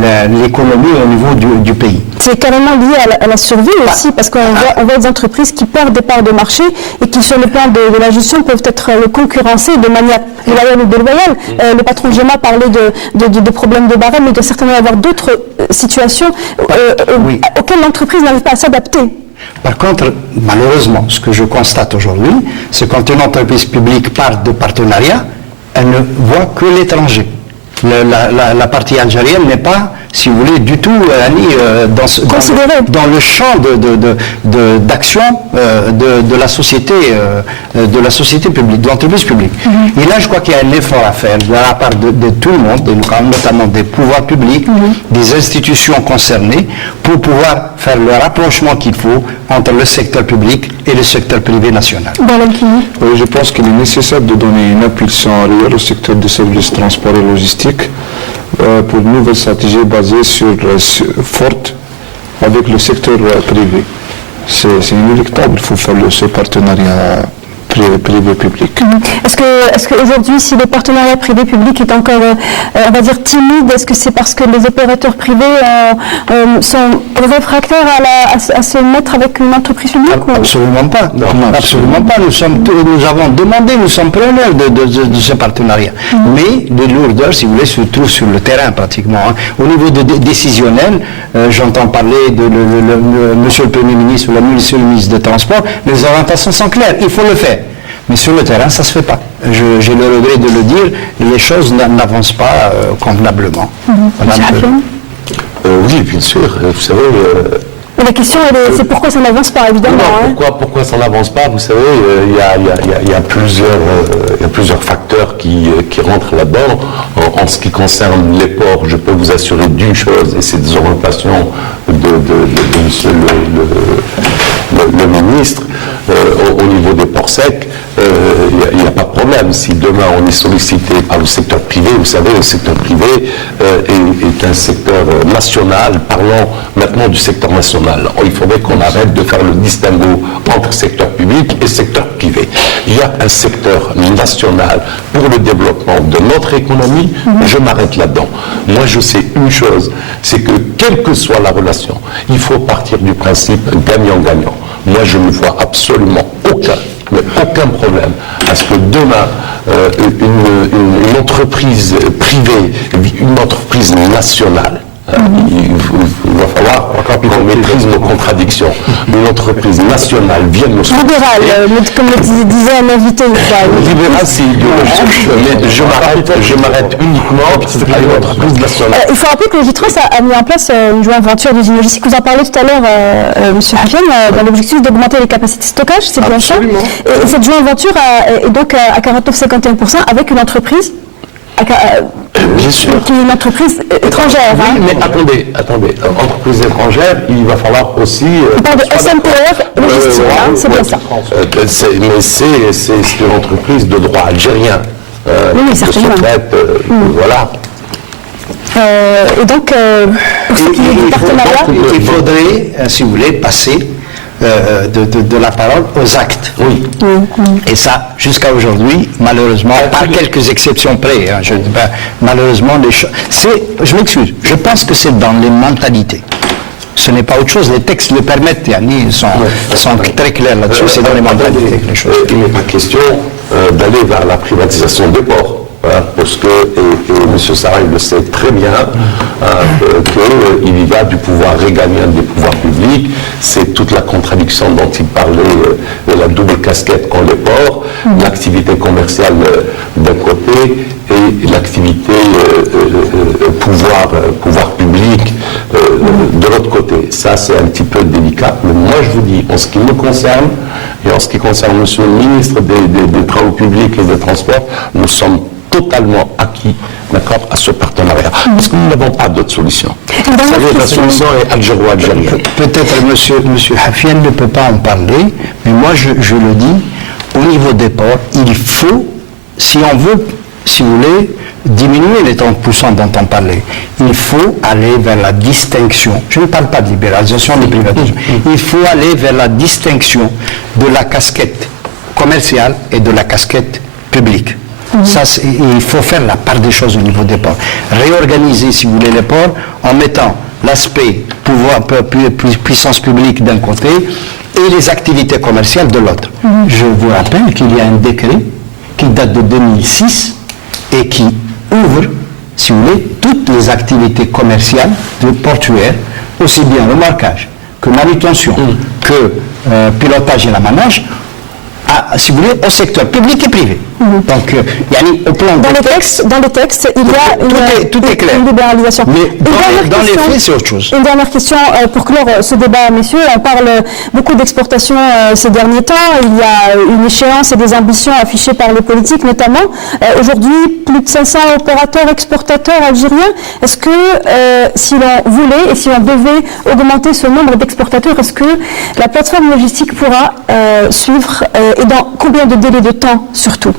l'économie au niveau du pays. C'est carrément lié à la survie aussi, parce qu'on voit des entreprises qui perdent des parts de marché et qui, sur le plan de la gestion, peuvent être concurrencées de manière loyale ou déloyale. Le patron de GEMA parlait de problèmes de barème, mais il doit certainement y avoir d'autres situations auxquelles l'entreprise n'arrive pas à s'adapter. Par contre, malheureusement, ce que je constate aujourd'hui, c'est quand une entreprise publique parle de partenariat, elle ne voit que l'étranger. La partie algérienne n'est pas, si vous voulez, du tout dans le champ d'action de la société publique, de l'entreprise publique. Et là, je crois qu'il y a un effort à faire de la part de tout le monde, notamment des pouvoirs publics, des institutions concernées, pour pouvoir faire le rapprochement qu'il faut entre le secteur public et le secteur privé national. Oui, je pense qu'il est nécessaire de donner une impulsion réelle au secteur des services transport et logistique pour une nouvelle stratégie basée forte avec le secteur privé. C'est inéluctable, il faut faire ce partenariat privé-public. Est-ce qu'aujourd'hui, si le partenariat privé-public est encore, on va dire, timide, est-ce que c'est parce que les opérateurs privés sont réfractaires à se mettre avec une entreprise publique? Absolument pas. Absolument pas. Nous avons demandé, nous sommes preneurs de ce partenariat. Mais les lourdeurs, si vous voulez, se trouvent sur le terrain pratiquement. Au niveau décisionnel, j'entends parler de monsieur le Premier ministre ou monsieur le ministre des Transports, les orientations sont claires, il faut le faire. Mais sur le terrain, ça ne se fait pas. J'ai le regret de le dire, les choses n'avancent pas convenablement. Oui, bien sûr. Vous savez... La question, c'est pourquoi ça n'avance pas, évidemment. Pourquoi ça n'avance pas? Vous savez, il y a plusieurs facteurs qui rentrent là-dedans. En ce qui concerne les ports, je peux vous assurer d'une chose, et c'est des orientations de monsieur le ministre, au niveau des ports secs, il n'y a pas de problème. Si demain on est sollicité par le secteur privé, vous savez, le secteur privé est un secteur national, parlons maintenant du secteur national. Il faudrait qu'on arrête de faire le distinguo entre secteur public et secteur privé. Il y a un secteur national pour le développement de notre économie, je m'arrête là-dedans. Moi je sais une chose, c'est que quelle que soit la relation, il faut partir du principe gagnant-gagnant. Moi je ne vois absolument aucun problème à ce que demain une entreprise privée, une entreprise nationale, Il va falloir qu'on maîtrise nos contradictions. Une entreprise nationale vient nous libéral, comme le disait un invité une fois. Libéral, c'est idéologique, mais je m'arrête uniquement à une entreprise nationale. Il faut rappeler que le J3 a mis en place une joint venture d'usine logistique. Vous en parlez tout à l'heure, M. Hafian, dans l'objectif d'augmenter les capacités de stockage, c'est bien ça. Et cette joint venture est donc à 49,51% avec une entreprise Bien sûr. Qui est une entreprise étrangère. Oui, mais attendez. Entreprise étrangère, il va falloir aussi... On parle de SMPR logistique, c'est bien ça. Mais c'est une entreprise de droit algérien. Oui, certainement. Voilà. Et donc, pour ce qui est du partenariat... Il faudrait, si vous voulez, passer de la parole aux actes. Oui. Et ça, jusqu'à aujourd'hui, malheureusement, par quelques exceptions près, malheureusement, les choses... Je m'excuse, je pense que c'est dans les mentalités. Ce n'est pas autre chose, les textes le permettent, ils sont très clairs là-dessus, c'est dans les mentalités que les choses... Il n'est pas question d'aller vers la privatisation des ports. Parce que, et M. Sarah le sait très bien, qu'il y va du pouvoir régalien des pouvoirs publics. C'est toute la contradiction dont il parlait, de la double casquette qu'ont les ports, l'activité commerciale d'un côté et l'activité pouvoir public de l'autre côté. Ça, c'est un petit peu délicat. Mais moi, je vous dis, en ce qui me concerne, et en ce qui concerne M. le ministre des Travaux publics et des Transports, nous sommes totalement acquis, d'accord, à ce partenariat. Parce que nous n'avons pas d'autre solution. Vous savez, la solution est algéro-algérienne. Peut-être monsieur Hafian ne peut pas en parler, mais moi je le dis, au niveau des ports, il faut, si on veut, si vous voulez, diminuer les 30% dont on parlait, il faut aller vers la distinction, je ne parle pas de libéralisation, de privatisation, il faut aller vers la distinction de la casquette commerciale et de la casquette publique. Ça, il faut faire la part des choses au niveau des ports. Réorganiser, si vous voulez, les ports en mettant l'aspect puissance publique d'un côté et les activités commerciales de l'autre. Je vous rappelle qu'il y a un décret qui date de 2006 et qui ouvre, si vous voulez, toutes les activités commerciales de portuaires, aussi bien remorquage que manutention, que pilotage et l'amanage, si vous voulez, au secteur public et privé. Donc, au plan dans les textes, il y a tout est clair. Une libéralisation. Mais dans les faits, c'est autre chose. Une dernière question pour clore ce débat, messieurs. On parle beaucoup d'exportation ces derniers temps. Il y a une échéance et des ambitions affichées par les politiques, notamment. Aujourd'hui, plus de 500 opérateurs exportateurs algériens. Est-ce que, si l'on voulait et si on devait augmenter ce nombre d'exportateurs, est-ce que la plateforme logistique pourra suivre et dans combien de délai de temps surtout?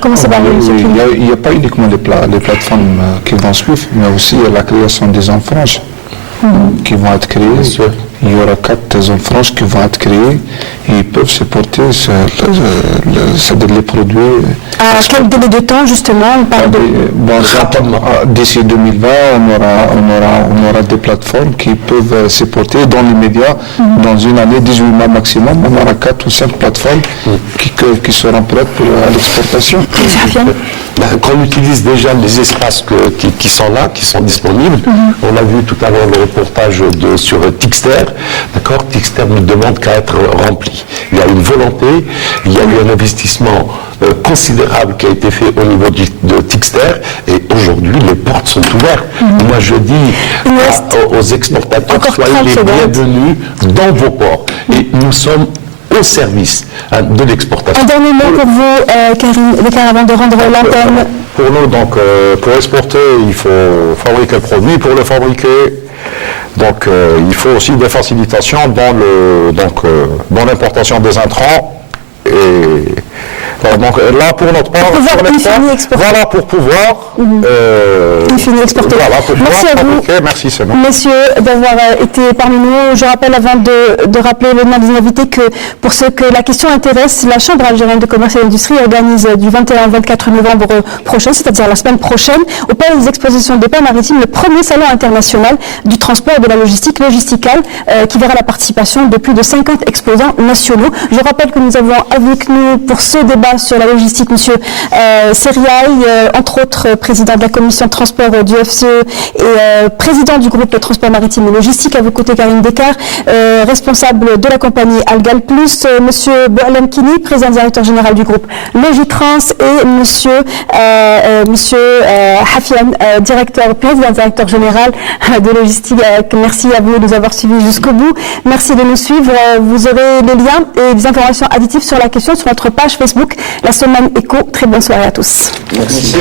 Commencez par il n'y a pas uniquement les plateformes qui vont suivre, mais aussi la création des zones franches qui vont être créées. Il y aura 4 zones franches qui vont être créées et ils peuvent supporter les produits. À quel délai de temps justement on parle de... D'ici 2020, on aura des plateformes qui peuvent supporter dans les médias, dans une année, 18 mois maximum, on aura 4 ou 5 plateformes qui seront prêtes pour l'exportation. Qu'on utilise déjà les espaces qui sont là, qui sont disponibles. On a vu tout à l'heure le reportage sur Tixter. D'accord, Tixter ne demande qu'à être rempli. Il y a une volonté, il y a eu un investissement considérable qui a été fait au niveau de Tixter et aujourd'hui les portes sont ouvertes. Moi je dis aux exportateurs, soyez les bienvenus dans vos ports. Et nous sommes au service de l'exportation. Un dernier mot pour vous, Karim, avant de rendre l'antenne. Pour nous, donc, pour exporter, il faut fabriquer le produit. Pour le fabriquer, donc, il faut aussi des facilitations dans l'importation des intrants. Donc là, pour notre part, voilà pour pouvoir exporter. Voilà, pour merci à vous, merci, c'est bon. messieurs, d'avoir été parmi nous. Je rappelle, avant de rappeler le nom des invités, que pour ceux que la question intéresse, la Chambre algérienne de commerce et d'industrie organise du 21 au 24 novembre prochain, c'est-à-dire la semaine prochaine, au Palais des expositions des ports maritimes, le premier salon international du transport et de la logistique logisticale, qui verra la participation de plus de 50 exposants nationaux. Je rappelle que nous avons avec nous pour ce débat débat sur la logistique, monsieur Seriaï, entre autres président de la commission de transport du FCE et président du groupe de transport maritime et logistique. À vos côtés, Karim Dekar, responsable de la compagnie Algal Plus, monsieur Boualem Kini, président directeur général du groupe Logitrans, et monsieur Hafian, président directeur général de logistique. Merci à vous de nous avoir suivis jusqu'au bout. Merci de nous suivre. Vous aurez les liens et des informations additives sur la question sur notre page Facebook La Semaine Éco. Très bonne soirée à tous. Merci.